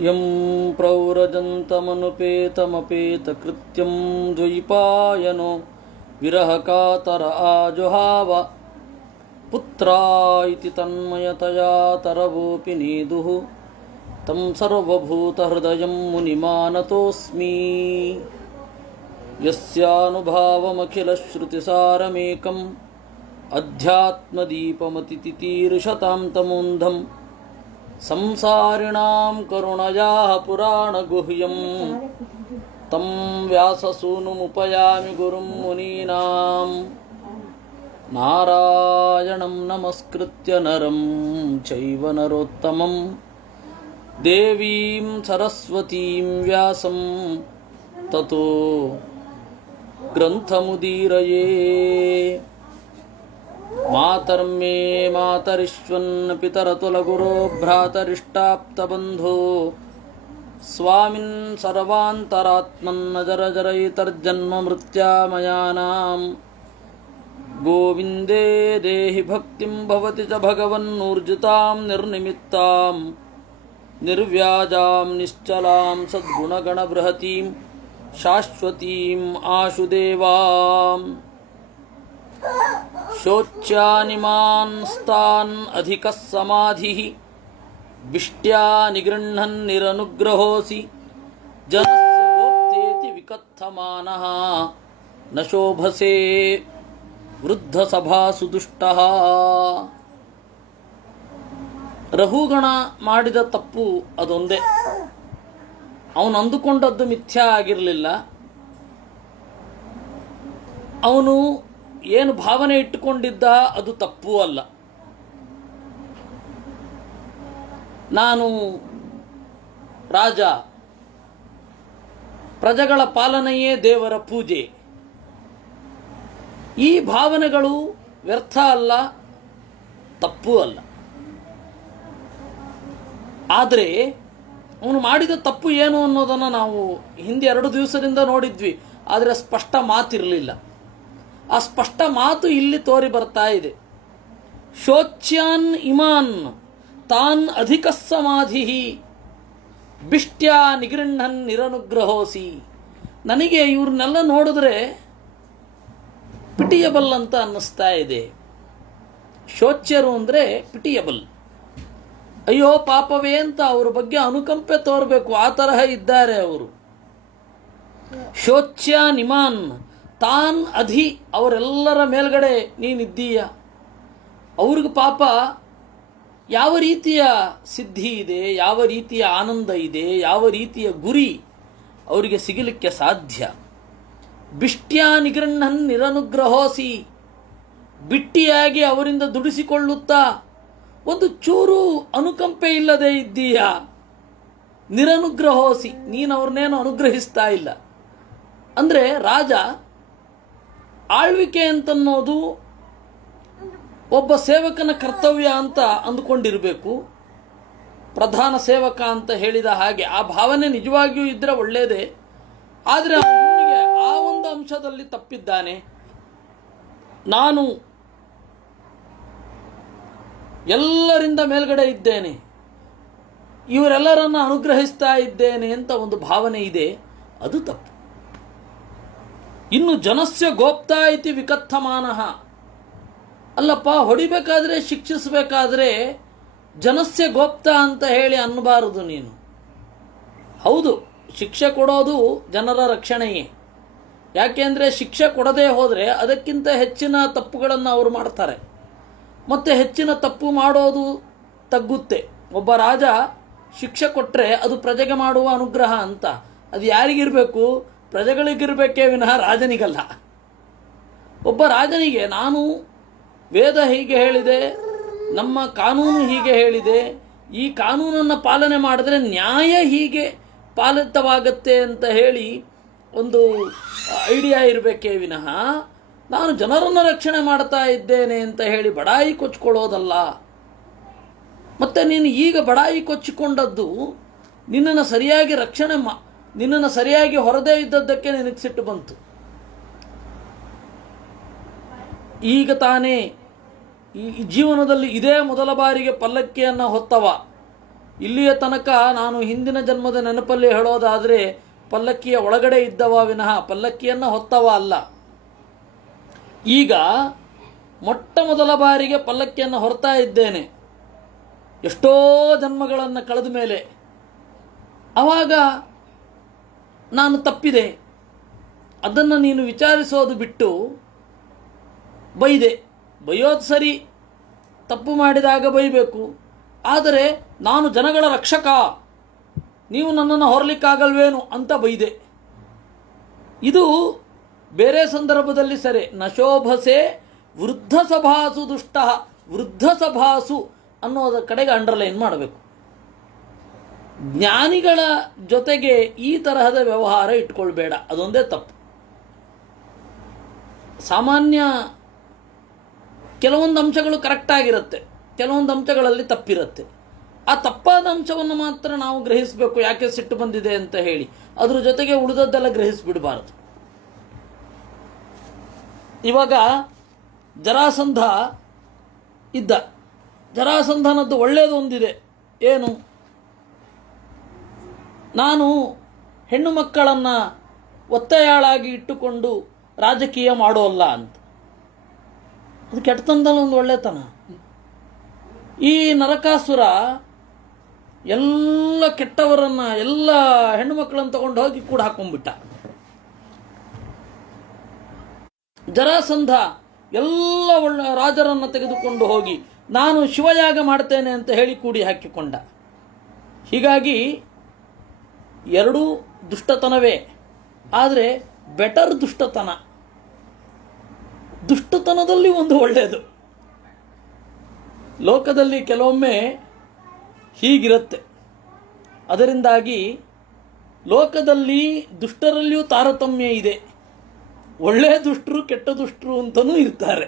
M ಪ್ರವ್ರಜಂತಮನುಪೇತಮಪೇತಕೃತ್ಯಂ ದ್ವೈಪಾಯನೋ ವಿರಹಕಾತರ ಆಜುಹಾವ ಪುತ್ರಾಯಿತಿ ತನ್ಮಯತಯಾ ತರವೋಪಿ ನೇದುಃ ತಂ ಸರ್ವಭೂತಹೃದಯಂ ಮುನಿಮಾನತೋಸ್ಮಿ ಯಸ್ಯಾನುಭಾವಮಖಿಲಶ್ರುತಿಸಾರಮೇಕಂ ಅಧ್ಯಾತ್ಮದೀಪಮತಿತಿತೀರ್ಷತಾಂ ತಮೋಂಧಂ ಸಂಸಾರಿಣಾಂ ಕರುಣಯಾಃ ಪುರಾಣಗುಹ್ಯಂ ತಂ ವ್ಯಾಸಸೂನುಮುಪಯಾಮಿ ಗುರುಂ ಮುನೀನಾಂ ನಾರಾಯಣಂ ನಮಸ್ಕೃತ್ಯ ನರಂ ಚೈವ ನರೋತ್ತಮಂ ದೇವೀಂ ಸರಸ್ವತೀಂ ವ್ಯಾಸಂ ತತೋ ಗ್ರಂಥಮುದೀರಯೇ. ಮಾತರ್ಮೇ ಮಾತರಿಶ್ವನ್ ಪಿತರತುಲಗುರೋ ಭ್ರಾತರಿಷ್ಟಾಪ್ತಬಂಧೋ ಸ್ವಾಮಿನ್ ಸರ್ವಾಂತರಾತ್ಮನ್ ಜರಜರೈತರ್ಜನ್ಮ ಮೃತ್ಯಾಮಯಾನಾಂ ಗೋವಿಂದೇ ದೇಹಿ ಭಕ್ತಿಂ ಭವತಿ ಚ ಭಗವನ್ನೂರ್ಜಿತಾಂ ನಿರ್ನಿಮಿತ್ತಾಂ ನಿರ್ವ್ಯಾಜಾಂ ನಿಶ್ಚಲಾಂ ಸದ್ಗುಣಗಣಬೃಹತೀಂ ಶಾಶ್ವತೀಂ ಆಶುದೇವಾಂ. ಶೋಚ್ಯಾನಿಮಾನ್ ಸ್ತಾನ್ ಅಧಿಕಃ ಸಮಾಧಿಃ ಬಿಷ್ಟ್ಯಾ ನಿಗೃಹ್ಣನ್ ನಿರನುಗ್ರಹೋಸಿ ಜನಸ್ಯ ಗೋಪ್ತೇತಿ ವಿಕಥಮಾನಃ ನ ಶೋಭಸೆ ವೃದ್ಧ ಸಭಾಸು ದುಷ್ಟಃ. ರಹುಗಣ ಮಾಡಿದ ತಪ್ಪು ಅದೊಂದೇ. ಅವನು ಅಂದುಕೊಂಡದ್ದು ಮಿಥ್ಯಾ ಆಗಿರಲಿಲ್ಲ. ಅವನು ಏನು ಭಾವನೆ ಇಟ್ಟುಕೊಂಡಿದ್ದ ಅದು ತಪ್ಪೂ ಅಲ್ಲ. ನಾನು ರಾಜ, ಪ್ರಜೆಗಳ ಪಾಲನೆಯೇ ದೇವರ ಪೂಜೆ, ಈ ಭಾವನೆಗಳು ವ್ಯರ್ಥ ಅಲ್ಲ, ತಪ್ಪೂ ಅಲ್ಲ. ಆದರೆ ಅವನು ಮಾಡಿದ ತಪ್ಪು ಏನು ಅನ್ನೋದನ್ನು ನಾವು ಹಿಂದೆ 2 ದಿವಸದಿಂದ ನೋಡಿದ್ವಿ. ಆದರೆ ಸ್ಪಷ್ಟ ಮಾತಿರಲಿಲ್ಲ. ಆ ಸ್ಪಷ್ಟ ಮಾತು ಇಲ್ಲಿ ತೋರಿ ಬರ್ತಾ ಇದೆ. ಶೋಚ್ಯಾನ್ ಇಮಾನ್ ತಾನ್ ಅಧಿಕ ಸಮಾಧಿ ಬಿಷ್ಟ್ಯಾ ನಿಗೃಹ್ಣನ್ ನಿರನುಗ್ರಹೋಸಿ. ನನಗೆ ಇವ್ರನ್ನೆಲ್ಲ ನೋಡಿದ್ರೆ ಪಿಟಿಯಬಲ್ ಅಂತ ಅನ್ನಿಸ್ತಾ ಇದೆ. ಶೋಚ್ಯರು ಅಂದರೆ ಪಿಟಿಯಬಲ್, ಅಯ್ಯೋ ಪಾಪವೇ ಅಂತ ಅವ್ರ ಬಗ್ಗೆ ಅನುಕಂಪೆ ತೋರಬೇಕು, ಆ ತರಹ ಇದ್ದಾರೆ ಅವರು. ಶೋಚ್ಯ ನಿಮಾನ್ ತಾನ್ ಅಧಿ, ಅವರೆಲ್ಲರ ಮೇಲ್ಗಡೆ ನೀನಿದ್ದೀಯ. ಅವ್ರಿಗೆ ಪಾಪ ಯಾವ ರೀತಿಯ ಸಿದ್ಧಿ ಇದೆ, ಯಾವ ರೀತಿಯ ಆನಂದ ಇದೆ, ಯಾವ ರೀತಿಯ ಗುರಿ ಅವರಿಗೆ ಸಿಗಲಿಕ್ಕೆ ಸಾಧ್ಯ. ಬಿಷ್ಟ್ಯಾ ನಿಗೃಹ್ಣನ್ ನಿರನುಗ್ರಹೋಸಿ, ಬಿಟ್ಟಿಯಾಗಿ ಅವರಿಂದ ದುಡಿಸಿಕೊಳ್ಳುತ್ತಾ ಒಂದು ಚೂರು ಅನುಕಂಪೆ ಇಲ್ಲದೆ ಇದ್ದೀಯ. ನಿರನುಗ್ರಹೋಸಿ, ನೀನು ಅವ್ರನ್ನೇನು ಅನುಗ್ರಹಿಸ್ತಾ ಇಲ್ಲ. ಅಂದರೆ ರಾಜ ಆಳ್ವಿಕೆ ಅಂತನ್ನೋದು ಒಬ್ಬ ಸೇವಕನ ಕರ್ತವ್ಯ ಅಂತ ಅಂದುಕೊಂಡಿರಬೇಕು. ಪ್ರಧಾನ ಸೇವಕ ಅಂತ ಹೇಳಿದ ಹಾಗೆ ಆ ಭಾವನೆ ನಿಜವಾಗಿಯೂ ಇದ್ದರೆ ಒಳ್ಳೆಯದೇ. ಆದರೆ ಅವನಿಗೆ ಆ ಒಂದು ಅಂಶದಲ್ಲಿ ತಪ್ಪಿದ್ದಾನೆ. ನಾನು ಎಲ್ಲರಿಂದ ಮೇಲ್ಗಡೆ ಇದ್ದೇನೆ, ಇವರೆಲ್ಲರನ್ನ ಅನುಗ್ರಹಿಸ್ತಾ ಇದ್ದೇನೆ ಅಂತ ಒಂದು ಭಾವನೆ ಇದೆ, ಅದು ತಪ್ಪು. ಇನ್ನು ಜನಸ್ಯ ಗೋಪ್ತಾ ಇತಿ ವಿಕಥಮಾನಃ, ಅಲ್ಲಪ್ಪ ಹೊಡಿಬೇಕಾದ್ರೆ ಶಿಕ್ಷಿಸಬೇಕಾದ್ರೆ ಜನಸ್ಯ ಗೋಪ್ತಾ ಅಂತ ಹೇಳಿ ಅನ್ನಬಾರದು ನೀನು. ಹೌದು, ಶಿಕ್ಷೆ ಕೊಡೋದು ಜನರ ರಕ್ಷಣೆಯೇ. ಯಾಕೆಂದರೆ ಶಿಕ್ಷೆ ಕೊಡದೇ ಹೋದರೆ ಅದಕ್ಕಿಂತ ಹೆಚ್ಚಿನ ತಪ್ಪುಗಳನ್ನು ಅವರು ಮಾಡ್ತಾರೆ, ಮತ್ತು ಹೆಚ್ಚಿನ ತಪ್ಪು ಮಾಡೋದು ತಗ್ಗುತ್ತೆ. ಒಬ್ಬ ರಾಜ ಶಿಕ್ಷೆ ಕೊಟ್ಟರೆ ಅದು ಪ್ರಜೆಗೆ ಮಾಡುವ ಅನುಗ್ರಹ ಅಂತ. ಅದು ಯಾರಿಗಿರಬೇಕು? ಪ್ರಜೆಗಳಿಗಿರಬೇಕೇ ವಿನಃ ರಾಜನಿಗಲ್ಲ. ಒಬ್ಬ ರಾಜನಿಗೆ ನಾನು ವೇದ ಹೀಗೆ ಹೇಳಿದೆ, ನಮ್ಮ ಕಾನೂನು ಹೀಗೆ ಹೇಳಿದೆ, ಈ ಕಾನೂನನ್ನು ಪಾಲನೆ ಮಾಡಿದ್ರೆ ನ್ಯಾಯ ಹೀಗೆ ಪಾಲಿತವಾಗತ್ತೆ ಅಂತ ಹೇಳಿ ಒಂದು ಐಡಿಯಾ ಇರಬೇಕೇ ವಿನಃ ನಾನು ಜನರನ್ನು ರಕ್ಷಣೆ ಮಾಡ್ತಾ ಇದ್ದೇನೆ ಅಂತ ಹೇಳಿ ಬಡಾಯಿ ಕೊಚ್ಕೊಳ್ಳೋದಲ್ಲ. ಮತ್ತು ನೀನು ಈಗ ಬಡಾಯಿ ಕೊಚ್ಚಿಕೊಂಡದ್ದು ನಿನ್ನನ್ನು ಸರಿಯಾಗಿ ನಿನ್ನನ್ನು ಸರಿಯಾಗಿ ಹೊರದೇ ಇದ್ದದ್ದಕ್ಕೆ ನಿನಗೆ ಸಿಟ್ಟು ಬಂತು. ಈಗ ತಾನೇ ಈ ಜೀವನದಲ್ಲಿ ಇದೇ ಮೊದಲ ಬಾರಿಗೆ ಪಲ್ಲಕ್ಕಿಯನ್ನು ಹೊತ್ತವ, ಇಲ್ಲಿಯ ತನಕ ನಾನು ಹಿಂದಿನ ಜನ್ಮದ ನೆನಪಲ್ಲಿ ಹೇಳೋದಾದರೆ ಪಲ್ಲಕ್ಕಿಯ ಒಳಗಡೆ ಇದ್ದವ ವಿನಃ ಪಲ್ಲಕ್ಕಿಯನ್ನು ಹೊತ್ತವ ಅಲ್ಲ. ಈಗ ಮೊಟ್ಟ ಮೊದಲ ಬಾರಿಗೆ ಪಲ್ಲಕ್ಕಿಯನ್ನು ಹೊರ್ತಾ ಇದ್ದೇನೆ ಎಷ್ಟೋ ಜನ್ಮಗಳನ್ನು ಕಳೆದ ಮೇಲೆ. ಆವಾಗ ನಾನು ತಪ್ಪಿದೆ, ಅದನ್ನು ನೀನು ವಿಚಾರಿಸೋದು ಬಿಟ್ಟು ಬೈದೆ. ಬೈಯೋದು ಸರಿ, ತಪ್ಪು ಮಾಡಿದಾಗ ಬೈಬೇಕು. ಆದರೆ ನಾನು ಜನಗಳ ರಕ್ಷಕ, ನೀವು ನನ್ನನ್ನು ಹೊರಲಿಕ್ಕಾಗಲ್ವೇನು ಅಂತ ಬೈದೆ. ಇದು ಬೇರೆ ಸಂದರ್ಭದಲ್ಲಿ ಸರಿ. ನಶೋಭಸೆ ವೃದ್ಧ ಸಭಾಸು ದುಷ್ಟ, ವೃದ್ಧ ಸಭಾಸು ಅನ್ನೋದ ಕಡೆಗೆ ಅಂಡರ್ಲೈನ್ ಮಾಡಬೇಕು. ಜ್ಞಾನಿಗಳ ಜೊತೆಗೆ ಈ ತರಹದ ವ್ಯವಹಾರ ಇಟ್ಕೊಳ್ಬೇಡ, ಅದೊಂದೇ ತಪ್ಪು. ಸಾಮಾನ್ಯ ಕೆಲವೊಂದು ಅಂಶಗಳು ಕರೆಕ್ಟಾಗಿರುತ್ತೆ, ಕೆಲವೊಂದು ಅಂಶಗಳಲ್ಲಿ ತಪ್ಪಿರುತ್ತೆ. ಆ ತಪ್ಪಾದ ಅಂಶವನ್ನು ಮಾತ್ರ ನಾವು ಗ್ರಹಿಸಬೇಕು, ಯಾಕೆ ಸಿಟ್ಟು ಬಂದಿದೆ ಅಂತ ಹೇಳಿ. ಅದ್ರ ಜೊತೆಗೆ ಉಳಿದದ್ದೆಲ್ಲ ಗ್ರಹಿಸಿಬಿಡಬಾರದು. ಇವಾಗ ಜರಾಸಂಧ ಇದ್ದ, ಜರಾಸಂಧನದ್ದು ಒಳ್ಳೆಯದು ಒಂದಿದೆ. ಏನು? ನಾನು ಹೆಣ್ಣು ಮಕ್ಕಳನ್ನು ಒತ್ತೆಯಾಳಾಗಿ ಇಟ್ಟುಕೊಂಡು ರಾಜಕೀಯ ಮಾಡೋಲ್ಲ ಅಂತ. ಅದು ಕೆಟ್ಟತನದಲ್ಲಿ ಒಂದು ಒಳ್ಳೆತನ. ಈ ನರಕಾಸುರ ಎಲ್ಲ ಕೆಟ್ಟವರನ್ನು, ಎಲ್ಲ ಹೆಣ್ಣು ಮಕ್ಕಳನ್ನು ತಗೊಂಡು ಹೋಗಿ ಕೂಡ ಹಾಕೊಂಡ್ಬಿಟ್ಟ. ಜರಾಸಂಧ ಎಲ್ಲ ಒಳ್ಳೆ ರಾಜರನ್ನು ತೆಗೆದುಕೊಂಡು ಹೋಗಿ ನಾನು ಶಿವಯಾಗ ಮಾಡ್ತೇನೆ ಅಂತ ಹೇಳಿ ಕೂಡಿ ಹಾಕಿಕೊಂಡ. ಹೀಗಾಗಿ ಎರಡೂ ದುಷ್ಟತನವೇ, ಆದರೆ ಬೆಟರ್ ದುಷ್ಟತನ. ದುಷ್ಟತನದಲ್ಲಿ ಒಂದು ಒಳ್ಳೆಯದು. ಲೋಕದಲ್ಲಿ ಕೆಲವೊಮ್ಮೆ ಹೀಗಿರುತ್ತೆ. ಅದರಿಂದಾಗಿ ಲೋಕದಲ್ಲಿ ದುಷ್ಟರಲ್ಲಿಯೂ ತಾರತಮ್ಯ ಇದೆ. ಒಳ್ಳೆಯ ದುಷ್ಟರು, ಕೆಟ್ಟ ದುಷ್ಟರು ಅಂತಲೂ ಇರ್ತಾರೆ.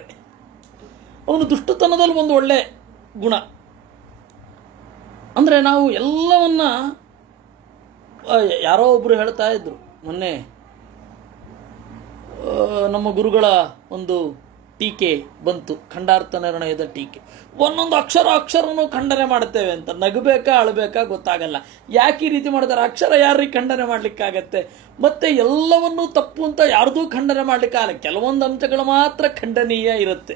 ಅವನು ದುಷ್ಟತನದಲ್ಲಿ ಒಂದು ಒಳ್ಳೆ ಗುಣ. ಅಂದರೆ ನಾವು ಎಲ್ಲವನ್ನ, ಯಾರೋ ಒಬ್ಬರು ಹೇಳ್ತಾ ಇದ್ರು ಮೊನ್ನೆ, ನಮ್ಮ ಗುರುಗಳ ಒಂದು ಟೀಕೆ ಬಂತು, ಖಂಡಾರ್ಥ ನಿರ್ಣಯದ ಟೀಕೆ. ಒಂದೊಂದು ಅಕ್ಷರನೂ ಖಂಡನೆ ಮಾಡ್ತೇವೆ ಅಂತ. ನಗಬೇಕಾ ಅಳಬೇಕಾ ಗೊತ್ತಾಗಲ್ಲ. ಯಾಕೆ ಈ ರೀತಿ ಮಾಡ್ತಾರೆ? ಅಕ್ಷರ ಯಾರಿಗೆ ಖಂಡನೆ ಮಾಡಲಿಕ್ಕಾಗತ್ತೆ? ಮತ್ತೆ ಎಲ್ಲವನ್ನೂ ತಪ್ಪು ಅಂತ ಯಾರ್ದೂ ಖಂಡನೆ ಮಾಡಲಿಕ್ಕಾಗಲ್ಲ. ಕೆಲವೊಂದು ಅಂಶಗಳು ಮಾತ್ರ ಖಂಡನೀಯ ಇರುತ್ತೆ.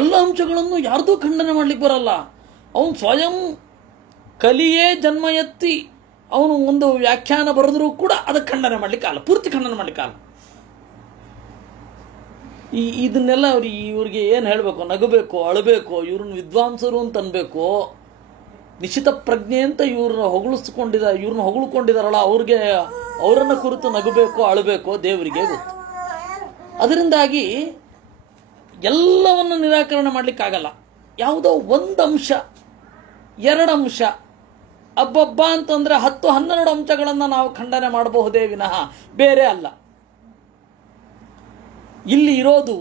ಎಲ್ಲ ಅಂಶಗಳನ್ನು ಯಾರ್ದೂ ಖಂಡನೆ ಮಾಡ್ಲಿಕ್ಕೆ ಬರಲ್ಲ. ಅವನು ಸ್ವಯಂ ಕಲಿಯೇ ಜನ್ಮ ಎತ್ತಿ ಅವನು ಒಂದು ವ್ಯಾಖ್ಯಾನ ಬರೆದರೂ ಕೂಡ ಅದಕ್ಕೆ ಖಂಡನೆ ಮಾಡಲಿಕ್ಕಾಗಲ್ಲ, ಪೂರ್ತಿ ಖಂಡನೆ ಮಾಡಲಿಕ್ಕಾಗಲ್ಲ. ಇದನ್ನೆಲ್ಲ ಇವ್ರಿಗೆ ಏನು ಹೇಳಬೇಕು? ನಗಬೇಕೋ ಅಳಬೇಕೋ? ಇವ್ರನ್ನ ವಿದ್ವಾಂಸರು ಅಂತ ಅನ್ಬೇಕು, ನಿಶ್ಚಿತ ಪ್ರಜ್ಞೆ ಅಂತ ಇವ್ರನ್ನ ಹೊಗಳಿಕೊಂಡಿದಾರಲ್ಲ, ಅವರನ್ನು ಕುರಿತು ನಗಬೇಕೋ ಅಳಬೇಕೋ ದೇವರಿಗೆ ಗೊತ್ತು. ಅದರಿಂದಾಗಿ ಎಲ್ಲವನ್ನು ನಿರಾಕರಣೆ ಮಾಡಲಿಕ್ಕಾಗಲ್ಲ. ಯಾವುದೋ ಒಂದು ಅಂಶ, ಎರಡು ಅಂಶ, ಅಬ್ಬಬ್ಬ ಅಂತಂದರೆ 10-12 ಅಂಶಗಳನ್ನು ನಾವು ಖಂಡನೆ ಮಾಡಬಹುದೇ ವಿನಃ ಬೇರೆ ಅಲ್ಲ. ಇಲ್ಲಿ ಇರೋದು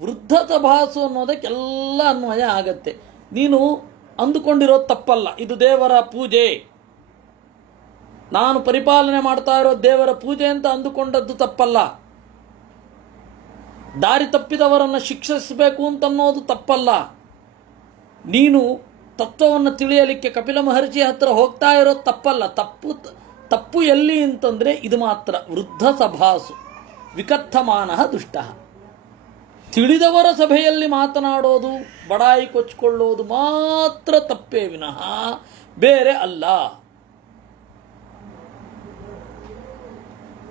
ವೃದ್ಧ ಸಭಾಸು ಅನ್ನೋದಕ್ಕೆಲ್ಲ ಅನ್ವಯ ಆಗತ್ತೆ. ನೀನು ಅಂದುಕೊಂಡಿರೋದು ತಪ್ಪಲ್ಲ. ಇದು ದೇವರ ಪೂಜೆ, ನಾನು ಪರಿಪಾಲನೆ ಮಾಡ್ತಾ ಇರೋ ದೇವರ ಪೂಜೆ ಅಂತ ಅಂದುಕೊಂಡದ್ದು ತಪ್ಪಲ್ಲ. ದಾರಿ ತಪ್ಪಿದವರನ್ನು ಶಿಕ್ಷಿಸಬೇಕು ಅಂತನ್ನೋದು ತಪ್ಪಲ್ಲ. ನೀನು ತತ್ವವನ್ನು ತಿಳಿಯಲಿಕ್ಕೆ ಕಪಿಲ ಮಹರ್ಷಿ ಹತ್ರ ಹೋಗ್ತಾ ಇರೋದು ತಪ್ಪಲ್ಲ. ತಪ್ಪು ಎಲ್ಲಿ ಅಂತಂದರೆ ಇದು ಮಾತ್ರ. ವೃದ್ಧ ಸಭಾಸು ವಿಕಥಮಾನಃ ದುಷ್ಟ. ತಿಳಿದವರ ಸಭೆಯಲ್ಲಿ ಮಾತನಾಡೋದು, ಬಡಾಯಿ ಕೊಚ್ಚಿಕೊಳ್ಳೋದು ಮಾತ್ರ ತಪ್ಪೇ ವಿನಃ ಬೇರೆ ಅಲ್ಲ.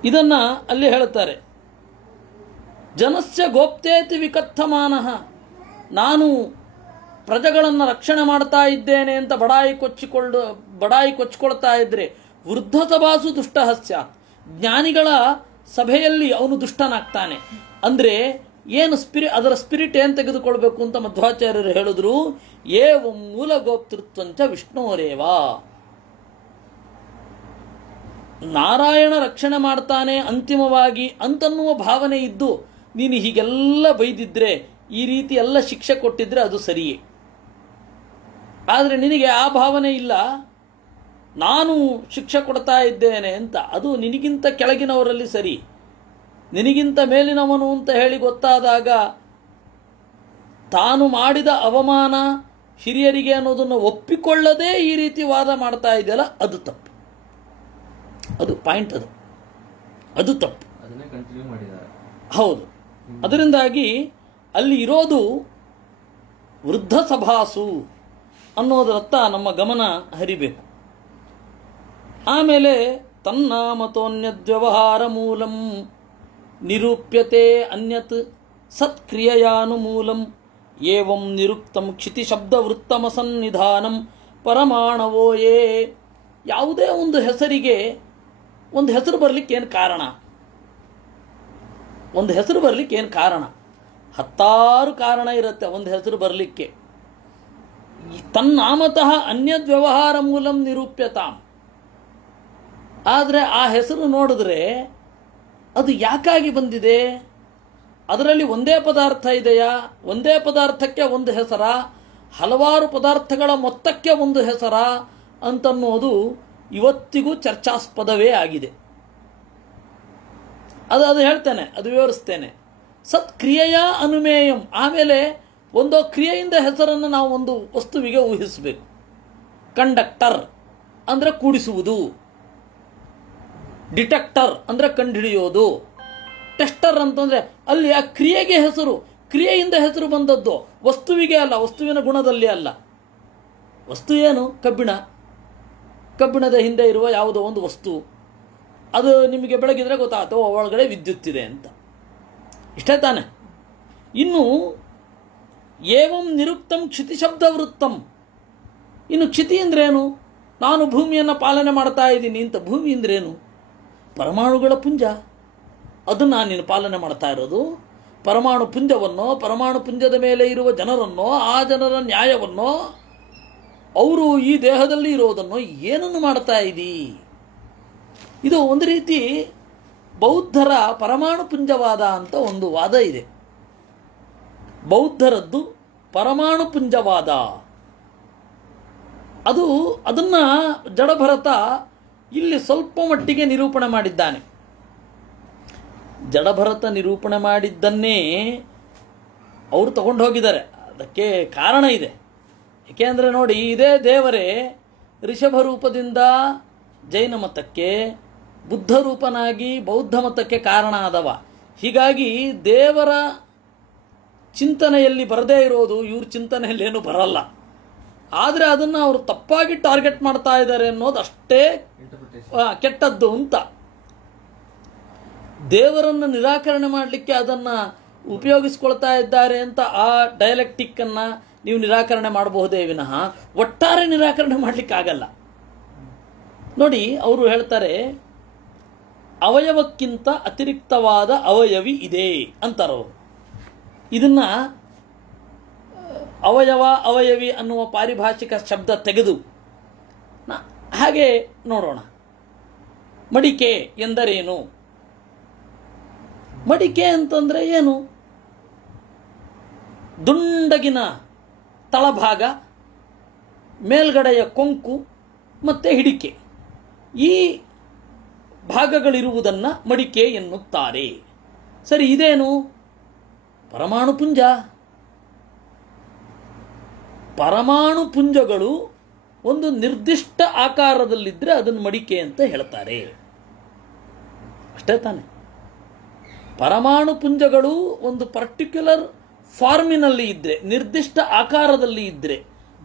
ಇದನ್ನು ಅಲ್ಲಿ ಹೇಳ್ತಾರೆ. ಜನಸ್ಯ ಗೋಪ್ತೇತಿ ವಿಕಥಮಾನಃ. ನಾನು ಪ್ರಜೆಗಳನ್ನು ರಕ್ಷಣೆ ಮಾಡ್ತಾ ಇದ್ದೇನೆ ಅಂತ ಬಡಾಯಿ ಕೊಚ್ಚಿಕೊಳ್ತಾ ಇದ್ರೆ ವೃದ್ಧ ಸಭಾಸು ದುಷ್ಟ ಸ್ಯಾತ್. ಜ್ಞಾನಿಗಳ ಸಭೆಯಲ್ಲಿ ಅವನು ದುಷ್ಟನಾಗ್ತಾನೆ. ಅಂದರೆ ಏನು ಅದರ ಸ್ಪಿರಿಟ್ ಏನು ತೆಗೆದುಕೊಳ್ಬೇಕು ಅಂತ ಮಧ್ವಾಚಾರ್ಯರು ಹೇಳಿದ್ರು. ಏವಂ ಮೂಲ ಗೋಪ್ತೃತ್ವಂಚ ವಿಷ್ಣುವರೇವ. ನಾರಾಯಣ ರಕ್ಷಣೆ ಮಾಡ್ತಾನೆ ಅಂತಿಮವಾಗಿ ಅಂತನ್ನುವ ಭಾವನೆ ಇದ್ದು ನೀನು ಹೀಗೆಲ್ಲ ಬೈದಿದ್ರೆ, ಈ ರೀತಿ ಎಲ್ಲ ಶಿಕ್ಷೆ ಕೊಟ್ಟಿದ್ರೆ ಅದು ಸರಿಯೇ. ಆದರೆ ನಿನಗೆ ಆ ಭಾವನೆ ಇಲ್ಲ, ನಾನು ಶಿಕ್ಷೆ ಕೊಡ್ತಾ ಇದ್ದೇನೆ ಅಂತ. ಅದು ನಿನಗಿಂತ ಕೆಳಗಿನವರಲ್ಲಿ ಸರಿ. ನಿನಗಿಂತ ಮೇಲಿನವನು ಅಂತ ಹೇಳಿ ಗೊತ್ತಾದಾಗ ತಾನು ಮಾಡಿದ ಅವಮಾನ, ಹಿರಿಯರಿಗೆ ಅನ್ನೋದನ್ನು ಒಪ್ಪಿಕೊಳ್ಳದೆ ಈ ರೀತಿ ವಾದ ಮಾಡ್ತಾ ಇದೆಯಲ್ಲ, ಅದು ತಪ್ಪು. ಅದು ಪಾಯಿಂಟ್, ಅದು ತಪ್ಪು. ಅದನ್ನೇ ಕಂಟಿನ್ಯೂ ಮಾಡಿದ್ದಾರೆ. ಹೌದು. ಅದರಿಂದಾಗಿ ಅಲ್ಲಿ ಇರೋದು ವೃದ್ಧ ಸಭಾಸು ಅನ್ನೋದರತ್ತ ನಮ್ಮ ಗಮನ ಹರಿಬೇಕು. ಆಮೇಲೆ ತನ್ನಾಮತೋನ್ಯದ್ವ್ಯವಹಾರ ಮೂಲಂ ನಿರೂಪ್ಯತೆ ಅನ್ಯತ್ ಸತ್ಕ್ರಿಯೆಯಾನುಮೂಲಂ ಏವಂ ನಿರುಕ್ತಂ ಕ್ಷಿತಿಶಬ್ದವೃತ್ತಮಸನ್ನಿಧಾನಂ ಪರಮಾಣವೋ ಯೇ. ಯಾವುದೇ ಒಂದು ಹೆಸರಿಗೆ ಒಂದು ಹೆಸರು ಬರಲಿಕ್ಕೇನು ಕಾರಣ? ಒಂದು ಹೆಸರು ಬರಲಿಕ್ಕೇನು ಕಾರಣ? 10 ಕಾರಣ ಇರುತ್ತೆ ಒಂದು ಹೆಸರು ಬರಲಿಕ್ಕೆ. ತನ್ನಾಮತಃ ಅನ್ಯದ್ವ್ಯವಹಾರ ಮೂಲಂ ನಿರೂಪ್ಯತಾಂ. ಆದರೆ ಆ ಹೆಸರು ನೋಡಿದ್ರೆ ಅದು ಯಾಕಾಗಿ ಬಂದಿದೆ? ಅದರಲ್ಲಿ ಒಂದೇ ಪದಾರ್ಥ ಇದೆಯಾ? ಒಂದೇ ಪದಾರ್ಥಕ್ಕೆ ಒಂದು ಹೆಸರ? ಹಲವಾರು ಪದಾರ್ಥಗಳ ಮೊತ್ತಕ್ಕೆ ಒಂದು ಹೆಸರ ಅಂತನ್ನೋದು ಇವತ್ತಿಗೂ ಚರ್ಚಾಸ್ಪದವೇ ಆಗಿದೆ. ಅದು ಹೇಳ್ತೇನೆ, ಅದು ವಿವರಿಸ್ತೇನೆ. ಸತ್ಕ್ರಿಯೆಯ ಅನುಮೇಯಂ. ಆಮೇಲೆ ಒಂದು ಕ್ರಿಯೆಯಿಂದ ಹೆಸರನ್ನು ನಾವು ಒಂದು ವಸ್ತುವಿಗೆ ಊಹಿಸಬೇಕು. ಕಂಡಕ್ಟರ್ ಅಂದರೆ ಕೂಡಿಸುವುದು, ಡಿಟೆಕ್ಟರ್ ಅಂದರೆ ಕಂಡುಹಿಡಿಯೋದು, ಟೆಸ್ಟರ್ ಅಂತಂದರೆ ಅಲ್ಲಿ ಆ ಕ್ರಿಯೆಗೆ ಹೆಸರು, ಕ್ರಿಯೆಯಿಂದ ಹೆಸರು ಬಂದದ್ದು, ವಸ್ತುವಿಗೆ ಅಲ್ಲ, ವಸ್ತುವಿನ ಗುಣದಲ್ಲಿ ಅಲ್ಲ. ವಸ್ತು ಏನು? ಕಬ್ಬಿಣದ ಹಿಂದೆ ಇರುವ ಯಾವುದೋ ಒಂದು ವಸ್ತು. ಅದು ನಿಮಗೆ ಬೆಳಗಿದ್ರೆ ಗೊತ್ತಾಗ್ತವೆ ಒಳಗಡೆ ವಿದ್ಯುತ್ ಇದೆ ಅಂತ. ಇಷ್ಟೇ ತಾನೆ. ಇನ್ನು ಏವಂ ನಿರುಕ್ತಂ ಕ್ಷಿತಿಶಬ್ದವೃತ್ತಂ. ಇನ್ನು ಕ್ಷಿತಿ ಅಂದ್ರೇನು? ನಾನು ಭೂಮಿಯನ್ನು ಪಾಲನೆ ಮಾಡ್ತಾ ಇದ್ದೀನಿ ಅಂತ. ಭೂಮಿ ಅಂದ್ರೇನು? ಪರಮಾಣುಗಳ ಪುಂಜ. ಅದನ್ನು ನೀನು ಪಾಲನೆ ಮಾಡ್ತಾ ಇರೋದು. ಪರಮಾಣು ಪುಂಜವನ್ನೋ, ಪರಮಾಣು ಪುಂಜದ ಮೇಲೆ ಇರುವ ಜನರನ್ನೋ, ಆ ಜನರ ನ್ಯಾಯವನ್ನೋ, ಅವರು ಈ ದೇಹದಲ್ಲಿ ಇರೋದನ್ನೋ ಏನನ್ನು ಮಾಡ್ತಾ ಇದ್ದೀ? ಇದು ಒಂದು ರೀತಿ ಬೌದ್ಧರ ಪರಮಾಣು ಪುಂಜವಾದ ಅಂತ ಒಂದು ವಾದ ಇದೆ. ಬೌದ್ಧರದ್ದು ಪರಮಾಣು ಪುಂಜವಾದ. ಅದನ್ನು ಜಡಭರತ ಇಲ್ಲಿ ಸ್ವಲ್ಪ ಮಟ್ಟಿಗೆ ನಿರೂಪಣೆ ಮಾಡಿದ್ದಾನೆ. ಜಡಭರತ ನಿರೂಪಣೆ ಮಾಡಿದ್ದನ್ನೇ ಅವರು ತಗೊಂಡು ಹೋಗಿದ್ದಾರೆ. ಅದಕ್ಕೆ ಕಾರಣ ಇದೆ. ಏಕೆಂದರೆ ನೋಡಿ, ಇದೇ ದೇವರೇ ಋಷಭ ರೂಪದಿಂದ ಜೈನ ಮತಕ್ಕೆ, ಬುದ್ಧ ರೂಪನಾಗಿ ಬೌದ್ಧ ಮತಕ್ಕೆ ಕಾರಣ ಆದವ. ಹೀಗಾಗಿ ದೇವರ ಚಿಂತನೆಯಲ್ಲಿ ಬರದೇ ಇರೋದು ಇವ್ರ ಚಿಂತನೆಯಲ್ಲೇನು ಬರಲ್ಲ. ಆದರೆ ಅದನ್ನು ಅವರು ತಪ್ಪಾಗಿ ಟಾರ್ಗೆಟ್ ಮಾಡ್ತಾ ಇದ್ದಾರೆ ಅನ್ನೋದು ಅಷ್ಟೇ ಕೆಟ್ಟದ್ದು ಅಂತ. ದೇವರನ್ನು ನಿರಾಕರಣೆ ಮಾಡಲಿಕ್ಕೆ ಅದನ್ನು ಉಪಯೋಗಿಸ್ಕೊಳ್ತಾ ಇದ್ದಾರೆ ಅಂತ ಆ ಡಯಲೆಕ್ಟಿಕ್ಕನ್ನು ನೀವು ನಿರಾಕರಣೆ ಮಾಡಬಹುದೇ ವಿನಃ ಒಟ್ಟಾರೆ ನಿರಾಕರಣೆ ಮಾಡಲಿಕ್ಕಾಗಲ್ಲ. ನೋಡಿ, ಅವರು ಹೇಳ್ತಾರೆ ಅವಯವಕ್ಕಿಂತ ಅತಿರಿಕ್ತವಾದ ಅವಯವಿ ಇದೆ ಅಂತಾರವರು. ಇದನ್ನು ಅವಯವ ಅವಯವಿ ಅನ್ನುವ ಪಾರಿಭಾಷಿಕ ಶಬ್ದ ತೆಗೆದು ಹಾಗೆ ನೋಡೋಣ. ಮಡಿಕೆ ಎಂದರೇನು? ಮಡಿಕೆ ಅಂತಂದರೆ ಏನು? ದುಂಡಗಿನ ತಳಭಾಗ, ಮೇಲ್ಗಡೆಯ ಕೊಂಕು ಮತ್ತು ಹಿಡಿಕೆ, ಈ ಭಾಗಗಳಿರುವುದನ್ನು ಮಡಿಕೆ ಎನ್ನುತ್ತಾರೆ. ಸರಿ, ಇದೇನು? ಪರಮಾಣು ಪುಂಜ. ಪರಮಾಣು ಪುಂಜಗಳು ಒಂದು ನಿರ್ದಿಷ್ಟ ಆಕಾರದಲ್ಲಿದ್ದರೆ ಅದನ್ನು ಮಡಿಕೆ ಅಂತ ಹೇಳ್ತಾರೆ. ಅಷ್ಟೇ ತಾನೆ. ಪರಮಾಣು ಪುಂಜಗಳು ಒಂದು ಪರ್ಟಿಕ್ಯುಲರ್ ಫಾರ್ಮಿನಲ್ಲಿ ಇದ್ದರೆ, ನಿರ್ದಿಷ್ಟ ಆಕಾರದಲ್ಲಿ ಇದ್ದರೆ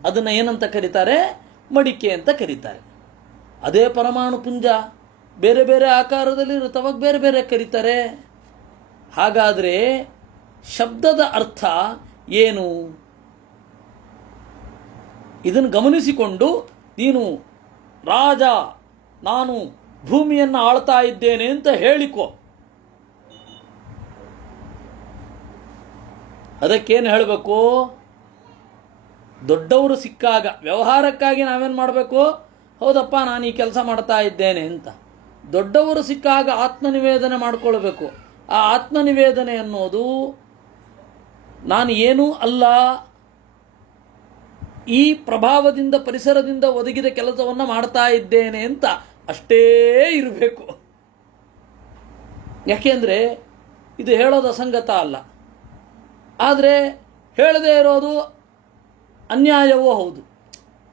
ಅದನ್ನು ಏನಂತ ಕರೀತಾರೆ? ಮಡಿಕೆ ಅಂತ ಕರೀತಾರೆ. ಅದೇ ಪರಮಾಣು ಪುಂಜ ಬೇರೆ ಬೇರೆ ಆಕಾರದಲ್ಲಿ ಇರುತ್ತವಾಗ ಬೇರೆ ಬೇರೆ ಕರೀತಾರೆ. ಹಾಗಾದರೆ ಶಬ್ದದ ಅರ್ಥ ಏನು? ಇದನ್ನು ಗಮನಿಸಿಕೊಂಡು ನೀನು ರಾಜ, ನಾನು ಭೂಮಿಯನ್ನು ಆಳ್ತಾ ಇದ್ದೇನೆ ಅಂತ ಹೇಳಿಕೊ. ಅದಕ್ಕೇನು ಹೇಳಬೇಕು? ದೊಡ್ಡವರು ಸಿಕ್ಕಾಗ ವ್ಯವಹಾರಕ್ಕಾಗಿ ನಾವೇನು ಮಾಡಬೇಕು? ಹೌದಪ್ಪ, ನಾನು ಈ ಕೆಲಸ ಮಾಡ್ತಾ ಇದ್ದೇನೆ ಅಂತ. ದೊಡ್ಡವರು ಸಿಕ್ಕಾಗ ಆತ್ಮನಿವೇದನೆ ಮಾಡಿಕೊಳ್ಬೇಕು. ಆ ಆತ್ಮನಿವೇದನೆ ಅನ್ನೋದು ನಾನು ಏನೂ ಅಲ್ಲ, ಈ ಪ್ರಭಾವದಿಂದ ಪರಿಸರದಿಂದ ಒದಗಿದ ಕೆಲಸವನ್ನು ಮಾಡ್ತಾ ಇದ್ದೇನೆ ಅಂತ ಅಷ್ಟೇ ಇರಬೇಕು. ಯಾಕೆಂದರೆ ಇದು ಹೇಳೋದು ಅಸಂಗತ ಅಲ್ಲ. ಆದರೆ ಹೇಳದೇ ಇರೋದು ಅನ್ಯಾಯವೂ ಹೌದು.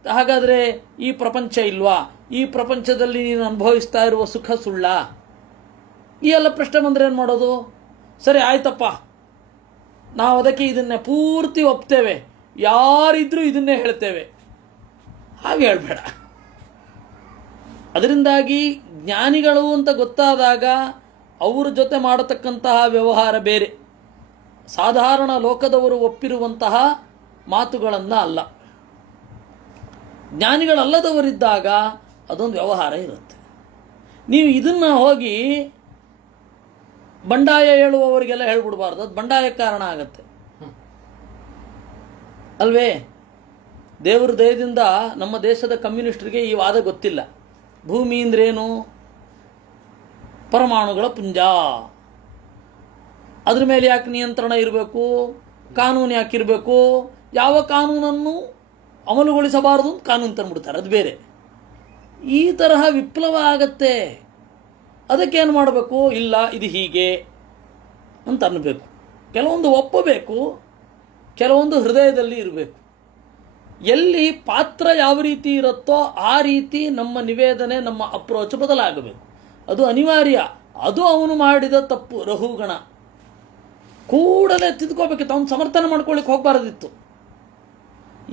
ಹಾಗಾದರೆ ಈ ಪ್ರಪಂಚ ಇಲ್ವಾ? ಈ ಪ್ರಪಂಚದಲ್ಲಿ ನೀನು ಅನುಭವಿಸ್ತಾ ಇರುವ ಸುಖ ಸುಳ್ಳ? ಈ ಎಲ್ಲ ಪ್ರಶ್ನೆ ಬಂದರೆ ಏನು ಮಾಡೋದು? ಸರಿ ಆಯ್ತಪ್ಪ, ನಾವು ಅದಕ್ಕೆ ಇದನ್ನೇ ಪೂರ್ತಿ ಒಪ್ತೇವೆ, ಯಾರಿದ್ರೂ ಇದನ್ನೇ ಹೇಳ್ತೇವೆ. ಹಾಗೆ ಹೇಳಬೇಡ. ಅದರಿಂದಾಗಿ ಜ್ಞಾನಿಗಳು ಅಂತ ಗೊತ್ತಾದಾಗ ಅವರ ಜೊತೆ ಮಾಡತಕ್ಕಂತಹ ವ್ಯವಹಾರ ಬೇರೆ, ಸಾಧಾರಣ ಲೋಕದವರು ಒಪ್ಪಿರುವಂತಹ ಮಾತುಗಳನ್ನು ಅಲ್ಲ. ಜ್ಞಾನಿಗಳಲ್ಲದವರಿದ್ದಾಗ ಅದೊಂದು ವ್ಯವಹಾರ ಇರುತ್ತೆ. ನೀವು ಇದನ್ನು ಹೋಗಿ ಬಂಡಾಯ ಹೇಳುವವರಿಗೆಲ್ಲ ಹೇಳ್ಬಿಡ್ಬಾರ್ದು, ಅದು ಬಂಡಾಯಕ್ಕೆ ಕಾರಣ ಆಗತ್ತೆ ಅಲ್ವೇ? ದೇವರ ದಯದಿಂದ ನಮ್ಮ ದೇಶದ ಕಮ್ಯುನಿಸ್ಟರಿಗೆ ಈ ವಾದ ಗೊತ್ತಿಲ್ಲ. ಭೂಮಿ ಅಂದ್ರೇನು? ಪರಮಾಣುಗಳ ಪುಂಜ. ಅದ್ರ ಮೇಲೆ ಯಾಕೆ ನಿಯಂತ್ರಣ ಇರಬೇಕು? ಕಾನೂನು ಯಾಕಿರಬೇಕು? ಯಾವ ಕಾನೂನನ್ನು ಅಮಲುಗೊಳಿಸಬಾರದು ಅಂತ ಕಾನೂನು ತಂದುಬಿಡ್ತಾರೆ, ಅದು ಬೇರೆ. ಈ ತರಹ ವಿಪ್ಲವ ಆಗತ್ತೆ. ಅದಕ್ಕೇನು ಮಾಡಬೇಕು? ಇಲ್ಲ, ಇದು ಹೀಗೆ ಅಂತ ಅನ್ನಬೇಕು. ಕೆಲವೊಂದು ಒಪ್ಪಬೇಕು, ಕೆಲವೊಂದು ಹೃದಯದಲ್ಲಿ ಇರಬೇಕು. ಎಲ್ಲಿ ಪಾತ್ರ ಯಾವ ರೀತಿ ಇರುತ್ತೋ ಆ ರೀತಿ ನಮ್ಮ ನಿವೇದನೆ, ನಮ್ಮ ಅಪ್ರೋಚ್ ಬದಲಾಗಬೇಕು. ಅದು ಅನಿವಾರ್ಯ. ಅದು ಅವನು ಮಾಡಿದ ತಪ್ಪು. ರಹುಗಣ ಕೂಡಲೇ ತಿದ್ಕೋಬೇಕಿತ್ತು, ಅವನು ಸಮರ್ಥನೆ ಮಾಡ್ಕೊಳ್ಳಿಕ್ಕೆ ಹೋಗಬಾರದಿತ್ತು.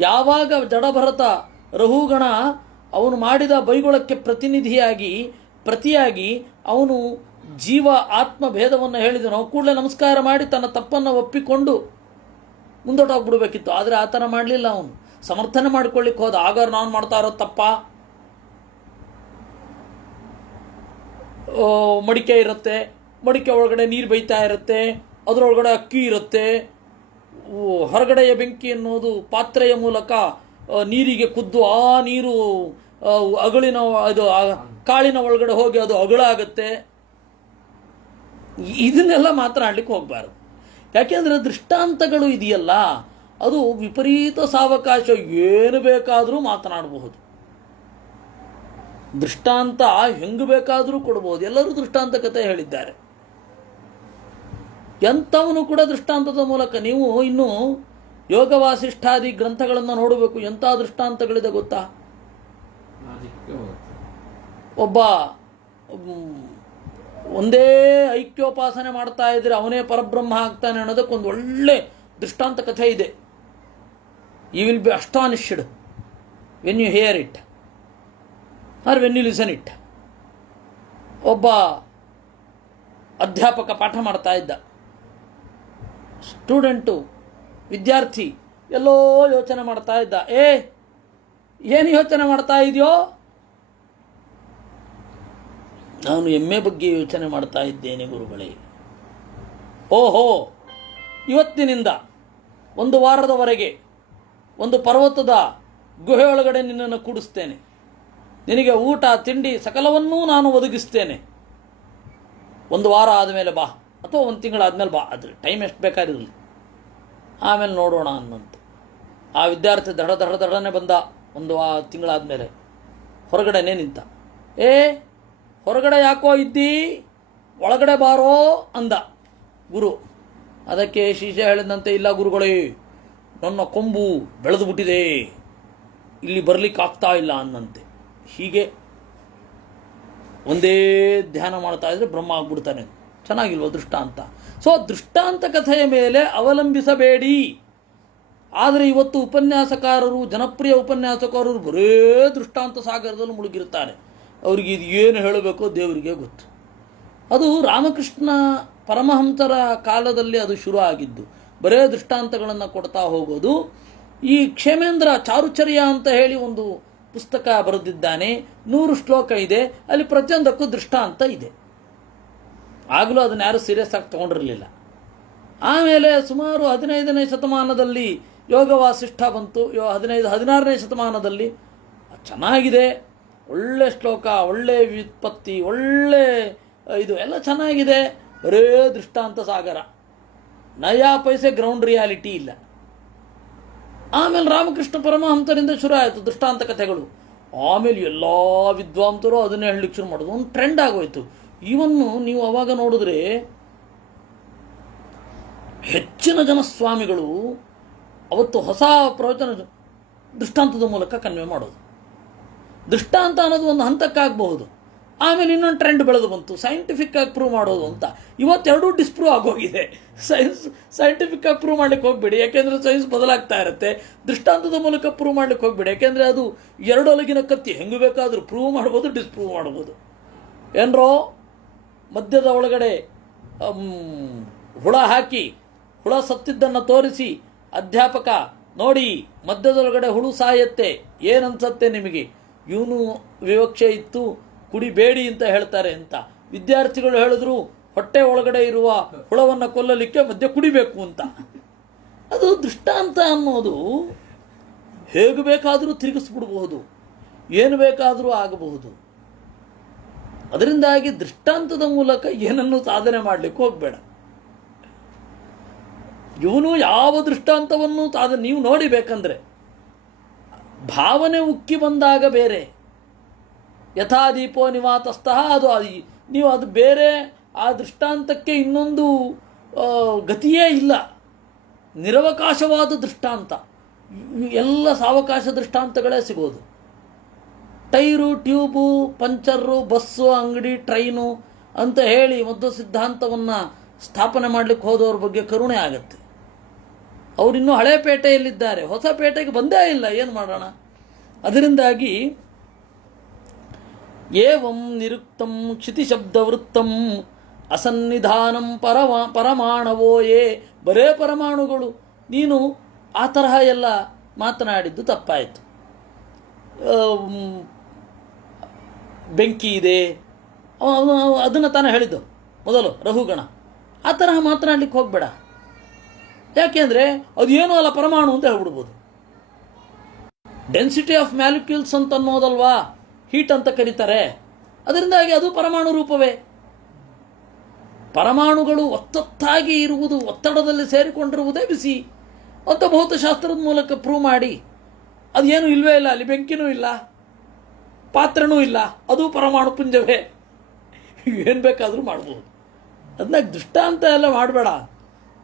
ಯಾವಾಗ ಜಡಭರತ ರಹುಗಣ ಅವನು ಮಾಡಿದ ಬೈಗುಳಕ್ಕೆ ಪ್ರತಿಯಾಗಿ ಅವನು ಜೀವ ಆತ್ಮ ಭೇದವನ್ನು ಹೇಳಿದನು, ಕೂಡಲೇ ನಮಸ್ಕಾರ ಮಾಡಿ ತನ್ನ ತಪ್ಪನ್ನು ಒಪ್ಪಿಕೊಂಡು ಮುಂದೋಟೋಗ್ಬಿಡ್ಬೇಕಿತ್ತು. ಆದರೆ ಆ ಥರ ಮಾಡಲಿಲ್ಲ. ಅವನು ಸಮರ್ಥನೆ ಮಾಡ್ಕೊಳ್ಳಿಕ್ಕೆ ಹೋದ. ಆಗ ನಾನು ಮಾಡ್ತಾ ಇರೋದು ತಪ್ಪ. ಮಡಿಕೆ ಇರುತ್ತೆ, ಮಡಿಕೆ ಒಳಗಡೆ ನೀರು ಬೈತಾ ಇರುತ್ತೆ, ಅದರೊಳಗಡೆ ಅಕ್ಕಿ ಇರುತ್ತೆ. ಹೊರಗಡೆಯ ಬೆಂಕಿ ಅನ್ನೋದು ಪಾತ್ರೆಯ ಮೂಲಕ ನೀರಿಗೆ ಕುದ್ದು ಆ ನೀರು ಅಗಳಿನ ಅದು ಕಾಳಿನ ಒಳಗಡೆ ಹೋಗಿ ಅದು ಅಗಳಾಗತ್ತೆ. ಇದನ್ನೆಲ್ಲ ಮಾತನಾಡಲಿಕ್ಕೆ ಹೋಗಬಾರ್ದು. ಯಾಕೆಂದರೆ ದೃಷ್ಟಾಂತಗಳು ಇದೆಯಲ್ಲ, ಅದು ವಿಪರೀತ ಸಾವಕಾಶ, ಏನು ಬೇಕಾದರೂ ಮಾತನಾಡಬಹುದು. ದೃಷ್ಟಾಂತ ಹೆಂಗೆ ಬೇಕಾದರೂ ಕೊಡಬಹುದು. ಎಲ್ಲರೂ ದೃಷ್ಟಾಂತ ಕಥೆ ಹೇಳಿದ್ದಾರೆ. ಎಂಥವನು ಕೂಡ ದೃಷ್ಟಾಂತದ ಮೂಲಕ. ನೀವು ಇನ್ನು ಯೋಗ ವಾಸಿಷ್ಠಾದಿ ಗ್ರಂಥಗಳನ್ನು ನೋಡಬೇಕು. ಎಂಥ ದೃಷ್ಟಾಂತಗಳಿದೆ ಗೊತ್ತಾ? ಒಬ್ಬ ಒಂದೇ ಐಕ್ಯೋಪಾಸನೆ ಮಾಡ್ತಾ ಇದ್ರೆ ಅವನೇ ಪರಬ್ರಹ್ಮ ಆಗ್ತಾನೆ ಅನ್ನೋದಕ್ಕೊಂದು ಒಳ್ಳೆ ದೃಷ್ಟಾಂತ ಕಥೆ ಇದೆ. You will be astonished when you hear it or when you listen it. ಒಬ್ಬ ಅಧ್ಯಾಪಕ ಪಾಠ ಮಾಡ್ತಾ ಇದ್ದ. ಸ್ಟೂಡೆಂಟು, ವಿದ್ಯಾರ್ಥಿ ಎಲ್ಲೋ ಯೋಚನೆ ಮಾಡ್ತಾ ಇದ್ದ. ಏನು ಯೋಚನೆ ಮಾಡ್ತಾ ಇದೆಯೋ? ನಾನು ಎಮ್ಮೆ ಬಗ್ಗೆ ಯೋಚನೆ ಮಾಡ್ತಾ ಇದ್ದೇನೆ ಗುರುಗಳೇ. ಓಹೋ, ಇವತ್ತಿನಿಂದ ಒಂದು ವಾರದವರೆಗೆ ಒಂದು ಪರ್ವತದ ಗುಹೆಯೊಳಗಡೆ ನಿನ್ನನ್ನು ಕೂಡಿಸ್ತೇನೆ. ನಿನಗೆ ಊಟ ತಿಂಡಿ ಸಕಲವನ್ನೂ ನಾನು ಒದಗಿಸ್ತೇನೆ. ಒಂದು ವಾರ ಆದಮೇಲೆ ಬಾ, ಅಥವಾ ಒಂದು ತಿಂಗಳಾದಮೇಲೆ ಬಾ, ಅದ್ರ ಟೈಮ್ ಎಷ್ಟು ಬೇಕಾದಿರಲಿ, ಆಮೇಲೆ ನೋಡೋಣ ಅನ್ನಂತೆ. ಆ ವಿದ್ಯಾರ್ಥಿ ದಡನೆ ಬಂದ. ಒಂದು ತಿಂಗಳಾದಮೇಲೆ ಹೊರಗಡೆನೇ ನಿಂತ. ಹೊರಗಡೆ ಯಾಕೋ ಇದ್ದಿ, ಒಳಗಡೆ ಬಾರೋ ಅಂದ ಗುರು. ಅದಕ್ಕೆ ಶಿಷ್ಯ ಹೇಳಿದಂತೆ, ಇಲ್ಲ ಗುರುಗಳೇ, ನನ್ನ ಕೊಂಬು ಬೆಳೆದು ಬಿಟ್ಟಿದೆ, ಇಲ್ಲಿ ಬರಲಿಕ್ಕೆ ಆಗ್ತಾ ಇಲ್ಲ ಅನ್ನಂತೆ. ಹೀಗೆ ಒಂದೇ ಧ್ಯಾನ ಮಾಡ್ತಾ ಇದ್ರೆ ಬ್ರಹ್ಮ ಆಗ್ಬಿಡ್ತಾನೆ. ಚೆನ್ನಾಗಿಲ್ವ ದೃಷ್ಟಾಂತ? ಸೊ ದೃಷ್ಟಾಂತ ಕಥೆಯ ಮೇಲೆ ಅವಲಂಬಿಸಬೇಡಿ. ಆದರೆ ಇವತ್ತು ಉಪನ್ಯಾಸಕಾರರು, ಜನಪ್ರಿಯ ಉಪನ್ಯಾಸಕಾರರು ಬರೇ ದೃಷ್ಟಾಂತ ಸಾಗರದಲ್ಲಿ ಮುಳುಗಿರ್ತಾರೆ. ಅವರಿಗೆ ಇದು ಏನು ಹೇಳಬೇಕೋ ದೇವರಿಗೆ ಗೊತ್ತು. ಅದು ರಾಮಕೃಷ್ಣ ಪರಮಹಂಸರ ಕಾಲದಲ್ಲಿ ಅದು ಶುರು ಆಗಿದ್ದು. ಬರೇ ದೃಷ್ಟಾಂತಗಳನ್ನು ಕೊಡ್ತಾ ಹೋಗೋದು. ಈ ಕ್ಷೇಮೇಂದ್ರ ಚಾರುಚರ್ಯ ಅಂತ ಹೇಳಿ ಒಂದು ಪುಸ್ತಕ ಬರೆದಿದ್ದಾನೆ. 100 ಶ್ಲೋಕ ಇದೆ, ಅಲ್ಲಿ ಪ್ರತಿಯೊಂದಕ್ಕೂ ದೃಷ್ಟಾಂತ ಇದೆ. ಆಗಲೂ ಅದನ್ನು ಯಾರು ಸೀರಿಯಸ್ ಆಗಿ ತಗೊಂಡಿರಲಿಲ್ಲ. ಆಮೇಲೆ ಸುಮಾರು 15ನೇ ಶತಮಾನದಲ್ಲಿ ಯೋಗ ವಾಸಿಷ್ಠ ಬಂತು. 16ನೇ ಶತಮಾನದಲ್ಲಿ ಚೆನ್ನಾಗಿದೆ, ಒಳ್ಳೆ ಶ್ಲೋಕ, ಒಳ್ಳೆ ವ್ಯುತ್ಪತ್ತಿ, ಒಳ್ಳೆ ಇದು ಎಲ್ಲ ಚೆನ್ನಾಗಿದೆ. ಬರೇ ದೃಷ್ಟಾಂತ ಸಾಗರ, ನಯಾ ಪೈಸೆ ಗ್ರೌಂಡ್ ರಿಯಾಲಿಟಿ ಇಲ್ಲ. ಆಮೇಲೆ ರಾಮಕೃಷ್ಣ ಪರಮಹಂಸರಿಂದ ಶುರು ಆಯಿತು ದೃಷ್ಟಾಂತ ಕಥೆಗಳು. ಆಮೇಲೆ ಎಲ್ಲ ವಿದ್ವಾಂಸರು ಅದನ್ನೇ ಹೇಳಲಿಕ್ಕೆ ಶುರು ಮಾಡೋದು. ಒಂದು ಟ್ರೆಂಡ್ ಆಗೋಯ್ತು. ಇವನ್ನು ನೀವು ಅವಾಗ ನೋಡಿದ್ರೆ ಹೆಚ್ಚಿನ ಜನ ಸ್ವಾಮಿಗಳು ಅವತ್ತು ಹೊಸ ಪ್ರವಚನ ದೃಷ್ಟಾಂತದ ಮೂಲಕ ಕನ್ವೆ ಮಾಡೋದು. ದೃಷ್ಟಾಂತ ಅನ್ನೋದು ಒಂದು ಹಂತಕ್ಕಾಗಬಹುದು, ಆಮೇಲೆ ಇನ್ನೊಂದು ಟ್ರೆಂಡ್ ಬೆಳೆದು ಬಂತು ಸೈಂಟಿಫಿಕ್ ಆಗಿ ಪ್ರೂವ್ ಮಾಡೋದು ಅಂತ. ಇವತ್ತೆರಡೂ ಡಿಸ್ಪ್ರೂವ್ ಆಗೋಗಿದೆ. ಸೈಂಟಿಫಿಕ್ ಆಗಿ ಪ್ರೂವ್ ಮಾಡ್ಲಿಕ್ಕೆ ಹೋಗ್ಬೇಡಿ, ಯಾಕೆಂದರೆ ಸೈನ್ಸ್ ಬದಲಾಗ್ತಾ ಇರುತ್ತೆ. ದೃಷ್ಟಾಂತದ ಮೂಲಕ ಪ್ರೂವ್ ಮಾಡ್ಲಿಕ್ಕೆ ಹೋಗ್ಬೇಡಿ, ಯಾಕೆಂದರೆ ಅದು ಎರಡೊಲಗಿನ ಕತ್ತಿ, ಹೆಂಗೆ ಬೇಕಾದರೂ ಪ್ರೂವ್ ಮಾಡ್ಬೋದು, ಡಿಸ್ಪ್ರೂವ್ ಮಾಡ್ಬೋದು. ಏನರೋ ಮಧ್ಯದ ಒಳಗಡೆ ಹುಳ ಹಾಕಿ ಹುಳ ಸತ್ತಿದ್ದನ್ನು ತೋರಿಸಿ ಅಧ್ಯಾಪಕ ನೋಡಿ ಮಧ್ಯದೊಳಗಡೆ ಹುಳು ಸಾಯತ್ತೆ, ಏನನ್ಸತ್ತೆ ನಿಮಗೆ? ಇವನು ವಿವಕ್ಷೆ ಇತ್ತು, ಕುಡಿಬೇಡಿ ಅಂತ ಹೇಳ್ತಾರೆ ಅಂತ. ವಿದ್ಯಾರ್ಥಿಗಳು ಹೇಳಿದ್ರು ಹೊಟ್ಟೆ ಒಳಗಡೆ ಇರುವ ಹುಳವನ್ನು ಕೊಲ್ಲಲಿಕ್ಕೆ ಮಧ್ಯ ಕುಡಿಬೇಕು ಅಂತ. ಅದು ದೃಷ್ಟಾಂತ ಅನ್ನೋದು ಹೇಗೆ ಬೇಕಾದರೂ ತಿರುಗಿಸ್ಬಿಡ್ಬಹುದು, ಏನು ಬೇಕಾದರೂ ಆಗಬಹುದು. ಅದರಿಂದಾಗಿ ದೃಷ್ಟಾಂತದ ಮೂಲಕ ಏನನ್ನು ಸಾಧನೆ ಮಾಡಲಿಕ್ಕೆ ಹೋಗಬೇಡ. ಇವನು ಯಾವ ದೃಷ್ಟಾಂತವನ್ನು ನೀವು ನೋಡಿ, ಬೇಕಂದ್ರೆ ಭಾವನೆ ಉಕ್ಕಿ ಬಂದಾಗ ಬೇರೆ, ಯಥಾ ದೀಪೋ ನಿವಾತಸ್ಥಃ, ನೀವು ಅದು ಬೇರೆ, ಆ ದೃಷ್ಟಾಂತಕ್ಕೆ ಇನ್ನೊಂದು ಗತಿಯೇ ಇಲ್ಲ. ನಿರವಕಾಶವಾದ ದೃಷ್ಟಾಂತ, ಎಲ್ಲ ಸಾವಕಾಶ ದೃಷ್ಟಾಂತಗಳೇ ಸಿಗೋದು. ಟೈರು, ಟ್ಯೂಬು, ಪಂಚರು, ಬಸ್ಸು, ಅಂಗಡಿ, ಟ್ರೈನು ಅಂತ ಹೇಳಿ ಮಧ್ವ ಸಿದ್ಧಾಂತವನ್ನು ಸ್ಥಾಪನೆ ಮಾಡಲಿಕ್ಕೆ ಹೋದವ್ರ ಬಗ್ಗೆ ಕರುಣೆ ಆಗುತ್ತೆ. ಅವರಿನ್ನೂ ಹಳೆ ಪೇಟೆಯಲ್ಲಿದ್ದಾರೆ, ಹೊಸ ಪೇಟೆಗೆ ಬಂದೇ ಇಲ್ಲ, ಏನು ಮಾಡೋಣ? ಅದರಿಂದಾಗಿ ಏವಂ ನಿರುಕ್ತಂ ಕ್ಷಿತಿಶಬ್ದವೃತ್ತಂ ಅಸನ್ನಿಧಾನಂ ಪರಮಾಣವೋ ಯೇ, ಬರೇ ಪರಮಾಣುಗಳು. ನೀನು ಆ ತರಹ ಎಲ್ಲ ಮಾತನಾಡಿದ್ದು ತಪ್ಪಾಯಿತು. ಬೆಂಕಿ ಇದೆ ಅದನ್ನು ತಾನೇ ಹೇಳಿದ್ದು ಮೊದಲು ರಹುಗಣ. ಆ ತರಹ ಮಾತನಾಡ್ಲಿಕ್ಕೆ ಹೋಗಬೇಡ, ಯಾಕೆಂದರೆ ಅದು ಏನೂ ಅಲ್ಲ ಪರಮಾಣು ಅಂತ ಹೇಳ್ಬಿಡ್ಬೋದು. ಡೆನ್ಸಿಟಿ ಆಫ್ ಮ್ಯಾಲಿಕ್ಯೂಲ್ಸ್ ಅಂತ ಅನ್ನೋದಲ್ವಾ ಹೀಟ್ ಅಂತ ಕರೀತಾರೆ, ಅದರಿಂದಾಗಿ ಅದು ಪರಮಾಣು ರೂಪವೇ. ಪರಮಾಣುಗಳು ಒತ್ತೊತ್ತಾಗಿ ಇರುವುದು, ಒತ್ತಡದಲ್ಲಿ ಸೇರಿಕೊಂಡಿರುವುದೇ ಬಿಸಿ ಅಂತ ಭೌತಶಾಸ್ತ್ರದ ಮೂಲಕ ಪ್ರೂವ್ ಮಾಡಿ, ಅದೇನು ಇಲ್ವೇ ಇಲ್ಲ, ಅಲ್ಲಿ ಬೆಂಕಿನೂ ಇಲ್ಲ, ಪಾತ್ರೆನೂ ಇಲ್ಲ, ಅದು ಪರಮಾಣು ಪುಂಜವೇ. ಏನು ಬೇಕಾದರೂ ಮಾಡ್ಬೋದು. ಅದನ್ನ ದೃಷ್ಟಾಂತ ಎಲ್ಲ ಮಾಡಬೇಡ.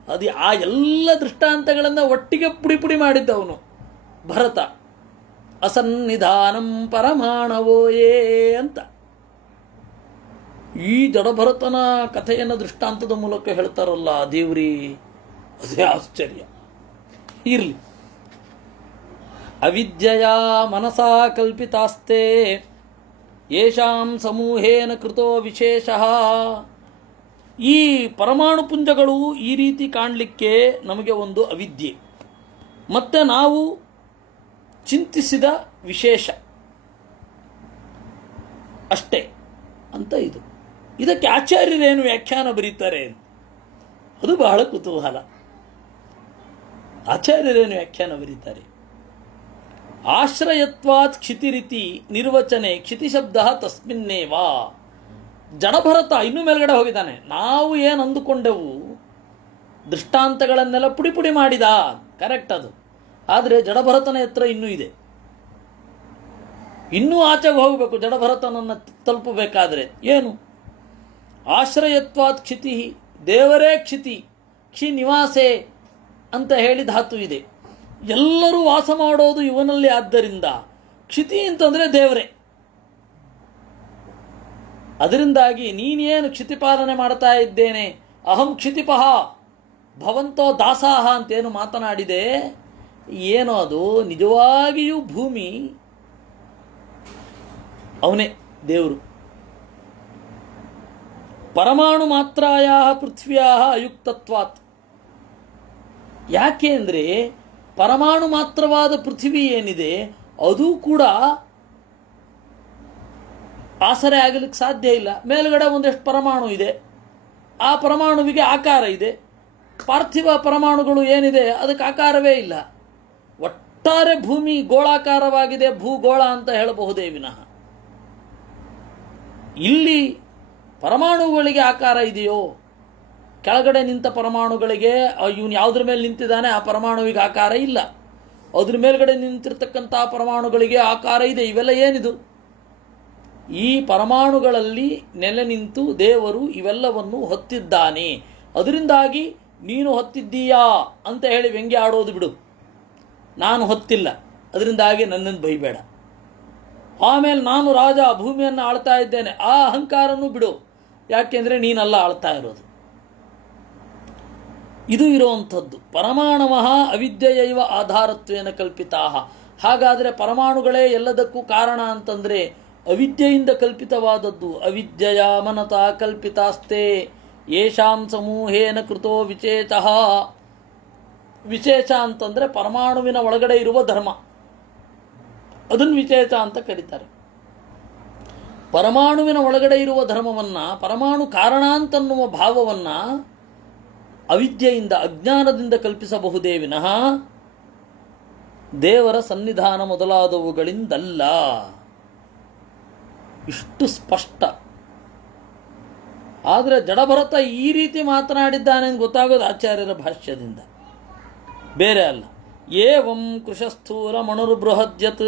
ಅದು ಆ ಎಲ್ಲ ದೃಷ್ಟಾಂತಗಳನ್ನು ಒಟ್ಟಿಗೆ ಪುಡಿ ಮಾಡಿದ್ದವನು ಭರತ. ಅಸನ್ನಿಧಾನಂ ಪರಮಾಣವೋಯೇ ಅಂತ ಈ ಜಡಭರತನ ಕಥೆಯನ್ನು ದೃಷ್ಟಾಂತದ ಮೂಲಕ ಹೇಳ್ತಾರಲ್ಲ ದೇವ್ರಿ, ಅದೇ ಆಶ್ಚರ್ಯ. ಇರಲಿ. ಅವಿದ್ಯೆಯ ಮನಸಾ ಕಲ್ಪಿತಾಸ್ತೆ ಯೇಷಾಂ ಸಮೂಹೇನ ಕೃತೋ ವಿಶೇಷಃ. ಈ ಪರಮಾಣು ಪುಂಜಗಳು ಈ ರೀತಿ ಕಾಣಲಿಕ್ಕೆ ನಮಗೆ ಒಂದು ಅವಿದ್ಯೆ, ಮತ್ತು ನಾವು ಚಿಂತಿಸಿದ ವಿಶೇಷ ಅಷ್ಟೇ ಅಂತ ಇದು. ಇದಕ್ಕೆ ಆಚಾರ್ಯರೇನು ವ್ಯಾಖ್ಯಾನ ಬರೀತಾರೆ ಅದು ಬಹಳ ಕುತೂಹಲ. ಆಚಾರ್ಯರೇನು ವ್ಯಾಖ್ಯಾನ ಬರೀತಾರೆ? ಆಶ್ರಯತ್ವಾತ್ ಕ್ಷಿತಿರಿತಿ ನಿರ್ವಚನೆ ಕ್ಷಿತಿಶಬ್ದ ತಸ್ಮಿನ್ನೇವಾ. ಜಡಭರತ ಇನ್ನೂ ಮೇಲ್ಗಡೆ ಹೋಗಿದ್ದಾನೆ. ನಾವು ಏನು ಅಂದುಕೊಂಡೆವು, ದೃಷ್ಟಾಂತಗಳನ್ನೆಲ್ಲ ಪುಡಿ ಮಾಡಿದ, ಕರೆಕ್ಟ್ ಅದು. ಆದರೆ ಜಡಭರತನ ಹತ್ರ ಇನ್ನೂ ಇದೆ, ಇನ್ನೂ ಆಚೆಗೆ ಹೋಗಬೇಕು ಜಡಭರತನನ್ನು ತಲುಪಬೇಕಾದ್ರೆ. ಏನು? ಆಶ್ರಯತ್ವಾತ್ ಕ್ಷಿತಿ, ದೇವರೇ ಕ್ಷಿತಿ, ಕ್ಷಿ ನಿವಾಸೆ ಅಂತ ಹೇಳಿ ಧಾತು ಇದೆ. ಎಲ್ಲರೂ ವಾಸ ಮಾಡೋದು ಇವನಲ್ಲಿ, ಆದ್ದರಿಂದ ಕ್ಷಿತಿ ಅಂತಂದರೆ ದೇವರೇ. ಅದರಿಂದಾಗಿ ನೀನೇನು ಕ್ಷಿತಿಪಾಲನೆ ಮಾಡ್ತಾ ಇದ್ದೇನೆ, ಅಹಂ ಕ್ಷಿತಿಪಃ ಭವಂತೋ ದಾಸಾಹ ಅಂತೇನು ಮಾತನಾಡಿದೆ, ಏನೋ ಅದು ನಿಜವಾಗಿಯೂ ಭೂಮಿ ಅವನೇ ದೇವರು. ಪರಮಾಣು ಮಾತ್ರಾಯ ಪೃಥ್ವಿಯ ಅಯುಕ್ತತ್ವಾತ್. ಯಾಕೆ ಅಂದರೆ ಪರಮಾಣು ಮಾತ್ರವಾದ ಪೃಥ್ವಿ ಏನಿದೆ ಅದು ಕೂಡ ಆಸರೆ ಆಗಲಿಕ್ಕೆ ಸಾಧ್ಯ ಇಲ್ಲ. ಮೇಲ್ಗಡೆ ಒಂದಷ್ಟು ಪರಮಾಣು ಇದೆ, ಆ ಪರಮಾಣುವಿಗೆ ಆಕಾರ ಇದೆ. ಪಾರ್ಥಿವ ಪರಮಾಣುಗಳು ಏನಿದೆ ಅದಕ್ಕೆ ಆಕಾರವೇ ಇಲ್ಲ. ಒಟ್ಟಾರೆ ಭೂಮಿ ಗೋಳಾಕಾರವಾಗಿದೆ, ಭೂಗೋಳ ಅಂತ ಹೇಳಬಹುದೇ ವಿನಃ ಇಲ್ಲಿ ಪರಮಾಣುಗಳಿಗೆ ಆಕಾರ ಇದೆಯೋ? ಕೆಳಗಡೆ ನಿಂತ ಪರಮಾಣುಗಳಿಗೆ ಇವನು ಯಾವುದ್ರ ಮೇಲೆ ನಿಂತಿದ್ದಾನೆ ಆ ಪರಮಾಣುವಿಗೆ ಆಕಾರ ಇಲ್ಲ. ಅದ್ರ ಮೇಲ್ಗಡೆ ನಿಂತಿರ್ತಕ್ಕಂಥ ಪರಮಾಣುಗಳಿಗೆ ಆಕಾರ ಇದೆ. ಇವೆಲ್ಲ ಏನಿದು? ಈ ಪರಮಾಣುಗಳಲ್ಲಿ ನೆಲೆ ನಿಂತು ದೇವರು ಇವೆಲ್ಲವನ್ನು ಹೊತ್ತಿದ್ದಾನೆ. ಅದರಿಂದಾಗಿ ನೀನು ಹೊತ್ತಿದ್ದೀಯಾ ಅಂತ ಹೇಳಿ ವ್ಯಂಗ್ಯ ಆಡೋದು ಬಿಡು. ನಾನು ಹೊತ್ತಿಲ್ಲ, ಅದರಿಂದಾಗಿ ನನ್ನನ್ನು ಬೈಬೇಡ. ಆಮೇಲೆ ನಾನು ರಾಜ, ಭೂಮಿಯನ್ನು ಆಳ್ತಾ ಇದ್ದೇನೆ, ಆ ಅಹಂಕಾರನೂ ಬಿಡು, ಯಾಕೆಂದರೆ ನೀನಲ್ಲ ಆಳ್ತಾ ಇರೋದು. ಇದು ಇರುವಂಥದ್ದು. ಪರಮಾಣವಃ ಅವಿದ್ಯೆಯೈವ ಆಧಾರತ್ವೇನ ಕಲ್ಪಿತಾ. ಹಾಗಾದರೆ ಪರಮಾಣುಗಳೇ ಎಲ್ಲದಕ್ಕೂ ಕಾರಣ ಅಂತಂದರೆ ಅವಿದ್ಯೆಯಿಂದ ಕಲ್ಪಿತವಾದದ್ದು. ಅವಿದ್ಯೆಯ ಮನತಾ ಕಲ್ಪಿತಾಸ್ತೆ ಯೇಷಾಂ ಸಮೂಹೇನ ಕೃತೋ ವಿಶೇಷ. ವಿಶೇಷ ಅಂತಂದರೆ ಪರಮಾಣುವಿನ ಒಳಗಡೆ ಇರುವ ಧರ್ಮ, ಅದನ್ನು ವಿಶೇಷ ಅಂತ ಕರೀತಾರೆ. ಪರಮಾಣುವಿನ ಒಳಗಡೆ ಇರುವ ಧರ್ಮವನ್ನು, ಪರಮಾಣು ಕಾರಣ ಅಂತನ್ನುವ ಭಾವವನ್ನು ಅವಿದ್ಯೆಯಿಂದ, ಅಜ್ಞಾನದಿಂದ ಕಲ್ಪಿಸಬಹುದೇ ವಿನಃ ದೇವರ ಸನ್ನಿಧಾನ ಮೊದಲಾದವುಗಳಿಂದಲ್ಲ. ಇಷ್ಟು ಸ್ಪಷ್ಟ. ಆದರೆ ಜಡಭರತ ಈ ರೀತಿ ಮಾತನಾಡಿದ್ದಾನೆ ಅಂತ ಗೊತ್ತಾಗೋದು ಆಚಾರ್ಯರ ಭಾಷ್ಯದಿಂದ, ಬೇರೆ ಅಲ್ಲ. ಏವಂ ಕೃಶಸ್ಥೂಲ ಮಣುರ್ಬೃಹದ್ಯತ್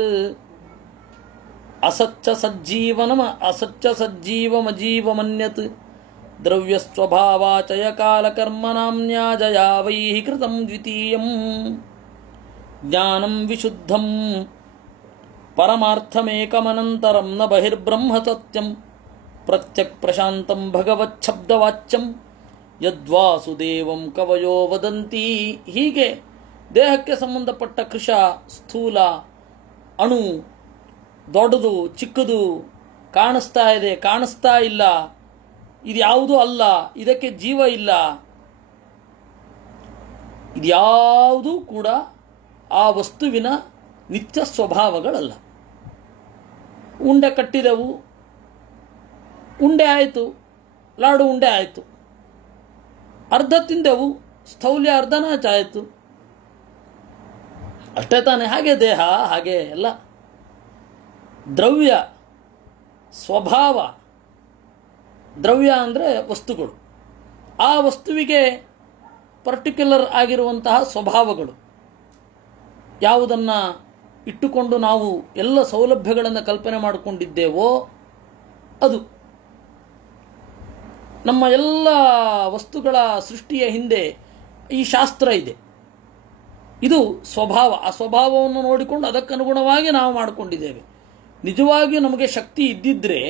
ಅಸಚ್ಚ ಸಜ್ಜೀವಮಜೀವಮನ್ಯತ್ ದ್ರವ್ಯಸ್ವಭಾವಾಚಯ ಕಾಲಕರ್ಮನಾಮ್ನ್ಯಾಜಯಾ ವೈಃ ಕೃತಂ ದ್ವಿತೀಯಂ ಜ್ಞಾನಂ ವಿಶುದ್ಧಂ ಪರಮಾರ್ಥಮೇಕಮನಂತರಂ ನ ಬಹಿರ್ಬ್ರಹ್ಮ ಸತ್ಯಂ ಪ್ರತ್ಯಕ್ ಪ್ರಶಾಂತಂ ಭಗವಚ್ಛಬ್ದವಾಚ್ಯಂ ಯದ್ವಾಸುದೇವಂ ಕವಯೋ ವದಂತಿ. ಹೀಗೆ ದೇಹಕ್ಕೆ ಸಂಬಂಧಪಟ್ಟ ಕೃಶ, ಸ್ಥೂಲ, ಅಣು, ದೊಡ್ಡದು, ಚಿಕ್ಕದು, ಕಾಣಿಸ್ತಾ ಇದೆ, ಕಾಣಿಸ್ತಾ ಇಲ್ಲ, ಇದ್ಯಾವುದೂ ಅಲ್ಲ, ಇದಕ್ಕೆ ಜೀವ ಇಲ್ಲ, ಇದ್ಯಾವುದೂ ಕೂಡ ಆ ವಸ್ತುವಿನ ನಿತ್ಯ ಸ್ವಭಾವಗಳಲ್ಲ. ಉಂಡೆ ಕಟ್ಟಿದೆವು, ಉಂಡೆ ಆಯಿತು, ಲಾಡು ಉಂಡೆ ಆಯಿತು. ಅರ್ಧ ತಿಂದೆವು, ಸ್ಥೌಲ್ಯ ಅರ್ಧನಾಚ ಆಯಿತು. ಅಷ್ಟೇ ತಾನೆ. ಹಾಗೆ ದೇಹ, ಹಾಗೆ ಎಲ್ಲ ದ್ರವ್ಯ ಸ್ವಭಾವ. ದ್ರವ್ಯ ಅಂದರೆ ವಸ್ತುಗಳು, ಆ ವಸ್ತುವಿಗೆ ಪರ್ಟಿಕ್ಯುಲರ್ ಆಗಿರುವಂತಹ ಸ್ವಭಾವಗಳು. ಯಾವುದನ್ನು ಇಟ್ಟುಕೊಂಡು ನಾವು ಎಲ್ಲ ಸೌಲಭ್ಯಗಳನ್ನು ಕಲ್ಪನೆ ಮಾಡಿಕೊಂಡಿದ್ದೇವೋ ಅದು. ನಮ್ಮ ಎಲ್ಲ ವಸ್ತುಗಳ ಸೃಷ್ಟಿಯ ಹಿಂದೆ ಈ ಶಾಸ್ತ್ರ ಇದೆ. ಇದು ಸ್ವಭಾವ. ಆ ಸ್ವಭಾವವನ್ನು ನೋಡಿಕೊಂಡು ಅದಕ್ಕನುಗುಣವಾಗಿ ನಾವು ಮಾಡಿಕೊಂಡಿದ್ದೇವೆ. ನಿಜವಾಗಿಯೂ ನಮಗೆ ಶಕ್ತಿ ಇದ್ದಿದ್ದರೆ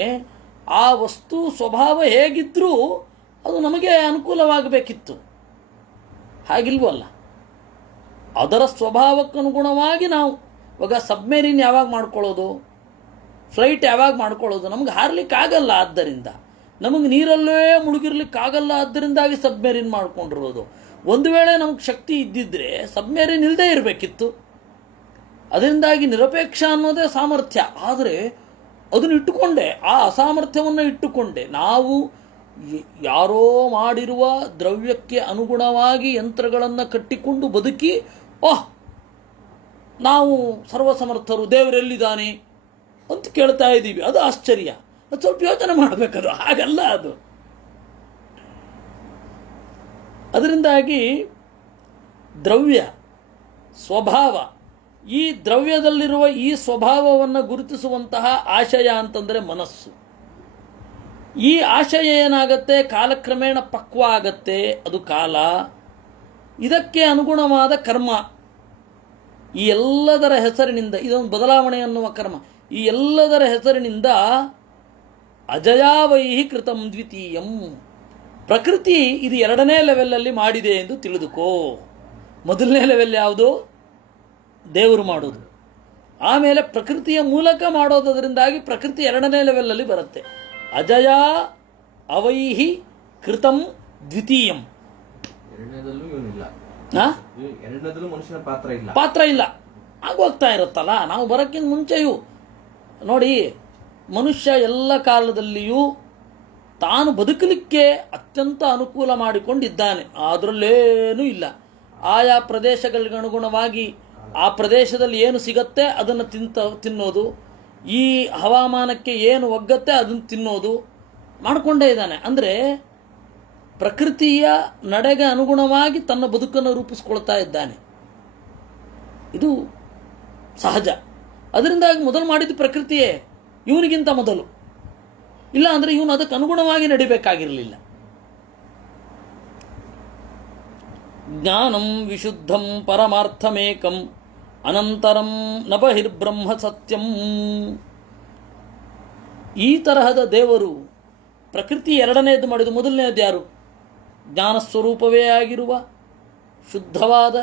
ಆ ವಸ್ತು ಸ್ವಭಾವ ಹೇಗಿದ್ದರೂ ಅದು ನಮಗೆ ಅನುಕೂಲವಾಗಬೇಕಿತ್ತು. ಹಾಗಿಲ್ವಲ್ಲ. ಅದರ ಸ್ವಭಾವಕ್ಕನುಗುಣವಾಗಿ ನಾವು ಇವಾಗ ಸಬ್ಮೆರೀನ್ ಯಾವಾಗ ಮಾಡ್ಕೊಳ್ಳೋದು, ಫ್ಲೈಟ್ ಯಾವಾಗ ಮಾಡ್ಕೊಳ್ಳೋದು, ನಮಗೆ ಹಾರಲಿಕ್ಕಾಗಲ್ಲ. ಆದ್ದರಿಂದ ನಮಗೆ ನೀರಲ್ಲೇ ಮುಳುಗಿರ್ಲಿಕ್ಕಾಗಲ್ಲ. ಆದ್ದರಿಂದಾಗಿ ಸಬ್ಮೆರೀನ್ ಮಾಡ್ಕೊಂಡಿರೋದು. ಒಂದು ವೇಳೆ ನಮಗೆ ಶಕ್ತಿ ಇದ್ದಿದ್ದರೆ ಸಬ್ಮೆರೀನ್ ಇಲ್ಲದೆ ಇರಬೇಕಿತ್ತು. ಅದರಿಂದಾಗಿ ನಿರಪೇಕ್ಷ ಅನ್ನೋದೇ ಸಾಮರ್ಥ್ಯ. ಆದರೆ ಅದನ್ನು ಇಟ್ಟುಕೊಂಡೆ, ಆ ಅಸಾಮರ್ಥ್ಯವನ್ನು ಇಟ್ಟುಕೊಂಡೆ ನಾವು ಯಾರೋ ಮಾಡಿರುವ ದ್ರವ್ಯಕ್ಕೆ ಅನುಗುಣವಾಗಿ ಯಂತ್ರಗಳನ್ನು ಕಟ್ಟಿಕೊಂಡು ಬದುಕಿ, ನಾವು ಸರ್ವಸಮರ್ಥರು, ದೇವರೆಲ್ಲಿದ್ದಾನೆ ಅಂತ ಕೇಳ್ತಾ ಇದ್ದೀವಿ. ಅದು ಆಶ್ಚರ್ಯ. ಅದು ಸ್ವಲ್ಪ ಯೋಚನೆ ಮಾಡಬೇಕದು. ಹಾಗಲ್ಲ ಅದು. ಅದರಿಂದಾಗಿ ದ್ರವ್ಯ ಸ್ವಭಾವ, ಈ ದ್ರವ್ಯದಲ್ಲಿರುವ ಈ ಸ್ವಭಾವವನ್ನು ಗುರುತಿಸುವಂತಹ ಆಶಯ ಅಂತಂದರೆ ಮನಸ್ಸು. ಈ ಆಶಯ ಏನಾಗತ್ತೆ, ಕಾಲಕ್ರಮೇಣ ಪಕ್ವ ಆಗತ್ತೆ. ಅದು ಕಾಲ. ಇದಕ್ಕೆ ಅನುಗುಣವಾದ ಕರ್ಮ. ಈ ಎಲ್ಲದರ ಹೆಸರಿನಿಂದ, ಇದೊಂದು ಬದಲಾವಣೆ ಅನ್ನುವ ಕರ್ಮ. ಈ ಎಲ್ಲದರ ಹೆಸರಿನಿಂದ ಅಜಯಾವೈಹಿ ಕೃತಂ ದ್ವಿತೀಯಂ. ಪ್ರಕೃತಿ ಇದು ಎರಡನೇ ಲೆವೆಲಲ್ಲಿ ಮಾಡಿದೆ ಎಂದು ತಿಳಿದುಕೋ. ಮೊದಲನೇ ಲೆವೆಲ್ ಯಾವುದು? ದೇವರು ಮಾಡೋದು. ಆಮೇಲೆ ಪ್ರಕೃತಿಯ ಮೂಲಕ ಮಾಡೋದರಿಂದಾಗಿ ಪ್ರಕೃತಿ ಎರಡನೇ ಲೆವೆಲಲ್ಲಿ ಬರುತ್ತೆ. ಅಜಯ ಅವೈಹಿ ಕೃತಂ ದ್ವಿತೀಯಂ. ಪಾತ್ರ ಇಲ್ಲ. ಆಗೋಗ್ತಾ ಇರುತ್ತಲ್ಲ. ನಾವು ಬರೋಕ್ಕಿಂತ ಮುಂಚೆಯೂ ನೋಡಿ, ಮನುಷ್ಯ ಎಲ್ಲ ಕಾಲದಲ್ಲಿಯೂ ತಾನು ಬದುಕಲಿಕ್ಕೆ ಅತ್ಯಂತ ಅನುಕೂಲ ಮಾಡಿಕೊಂಡಿದ್ದಾನೆ. ಅದರಲ್ಲೇನೂ ಇಲ್ಲ. ಆಯಾ ಪ್ರದೇಶಗಳಿಗೆ ಅನುಗುಣವಾಗಿ ಆ ಪ್ರದೇಶದಲ್ಲಿ ಏನು ಸಿಗತ್ತೆ ಅದನ್ನು ತಿನ್ನೋದು, ಈ ಹವಾಮಾನಕ್ಕೆ ಏನು ಒಗ್ಗತ್ತೆ ಅದನ್ನು ತಿನ್ನೋದು ಮಾಡಿಕೊಂಡೇ ಇದ್ದಾನೆ. ಅಂದರೆ ಪ್ರಕೃತಿಯ ನಡೆಗೆ ಅನುಗುಣವಾಗಿ ತನ್ನ ಬದುಕನ್ನು ರೂಪಿಸ್ಕೊಳ್ತಾ ಇದ್ದಾನೆ. ಇದು ಸಹಜ. ಅದರಿಂದಾಗಿ ಮೊದಲು ಮಾಡಿದ್ದು ಪ್ರಕೃತಿಯೇ ಇವನಿಗಿಂತ ಮೊದಲು. ಇಲ್ಲ ಅಂದರೆ ಇವನು ಅದಕ್ಕೆ ಅನುಗುಣವಾಗಿ ನಡಿಬೇಕಾಗಿರಲಿಲ್ಲ. ಜ್ಞಾನಂ ವಿಶುದ್ಧಂ ಪರಮಾರ್ಥಮೇಕಂ ಅನಂತರಂ ನ ಬಹಿರ್ಬ್ರಹ್ಮ ಸತ್ಯಂ. ಈ ತರಹದ ದೇವರು ಪ್ರಕೃತಿ ಎರಡನೆಯದು ಮಾಡಿದ್ದು, ಮೊದಲನೆಯದು ಯಾರು? ಜ್ಞಾನಸ್ವರೂಪವೇ ಆಗಿರುವ ಶುದ್ಧವಾದ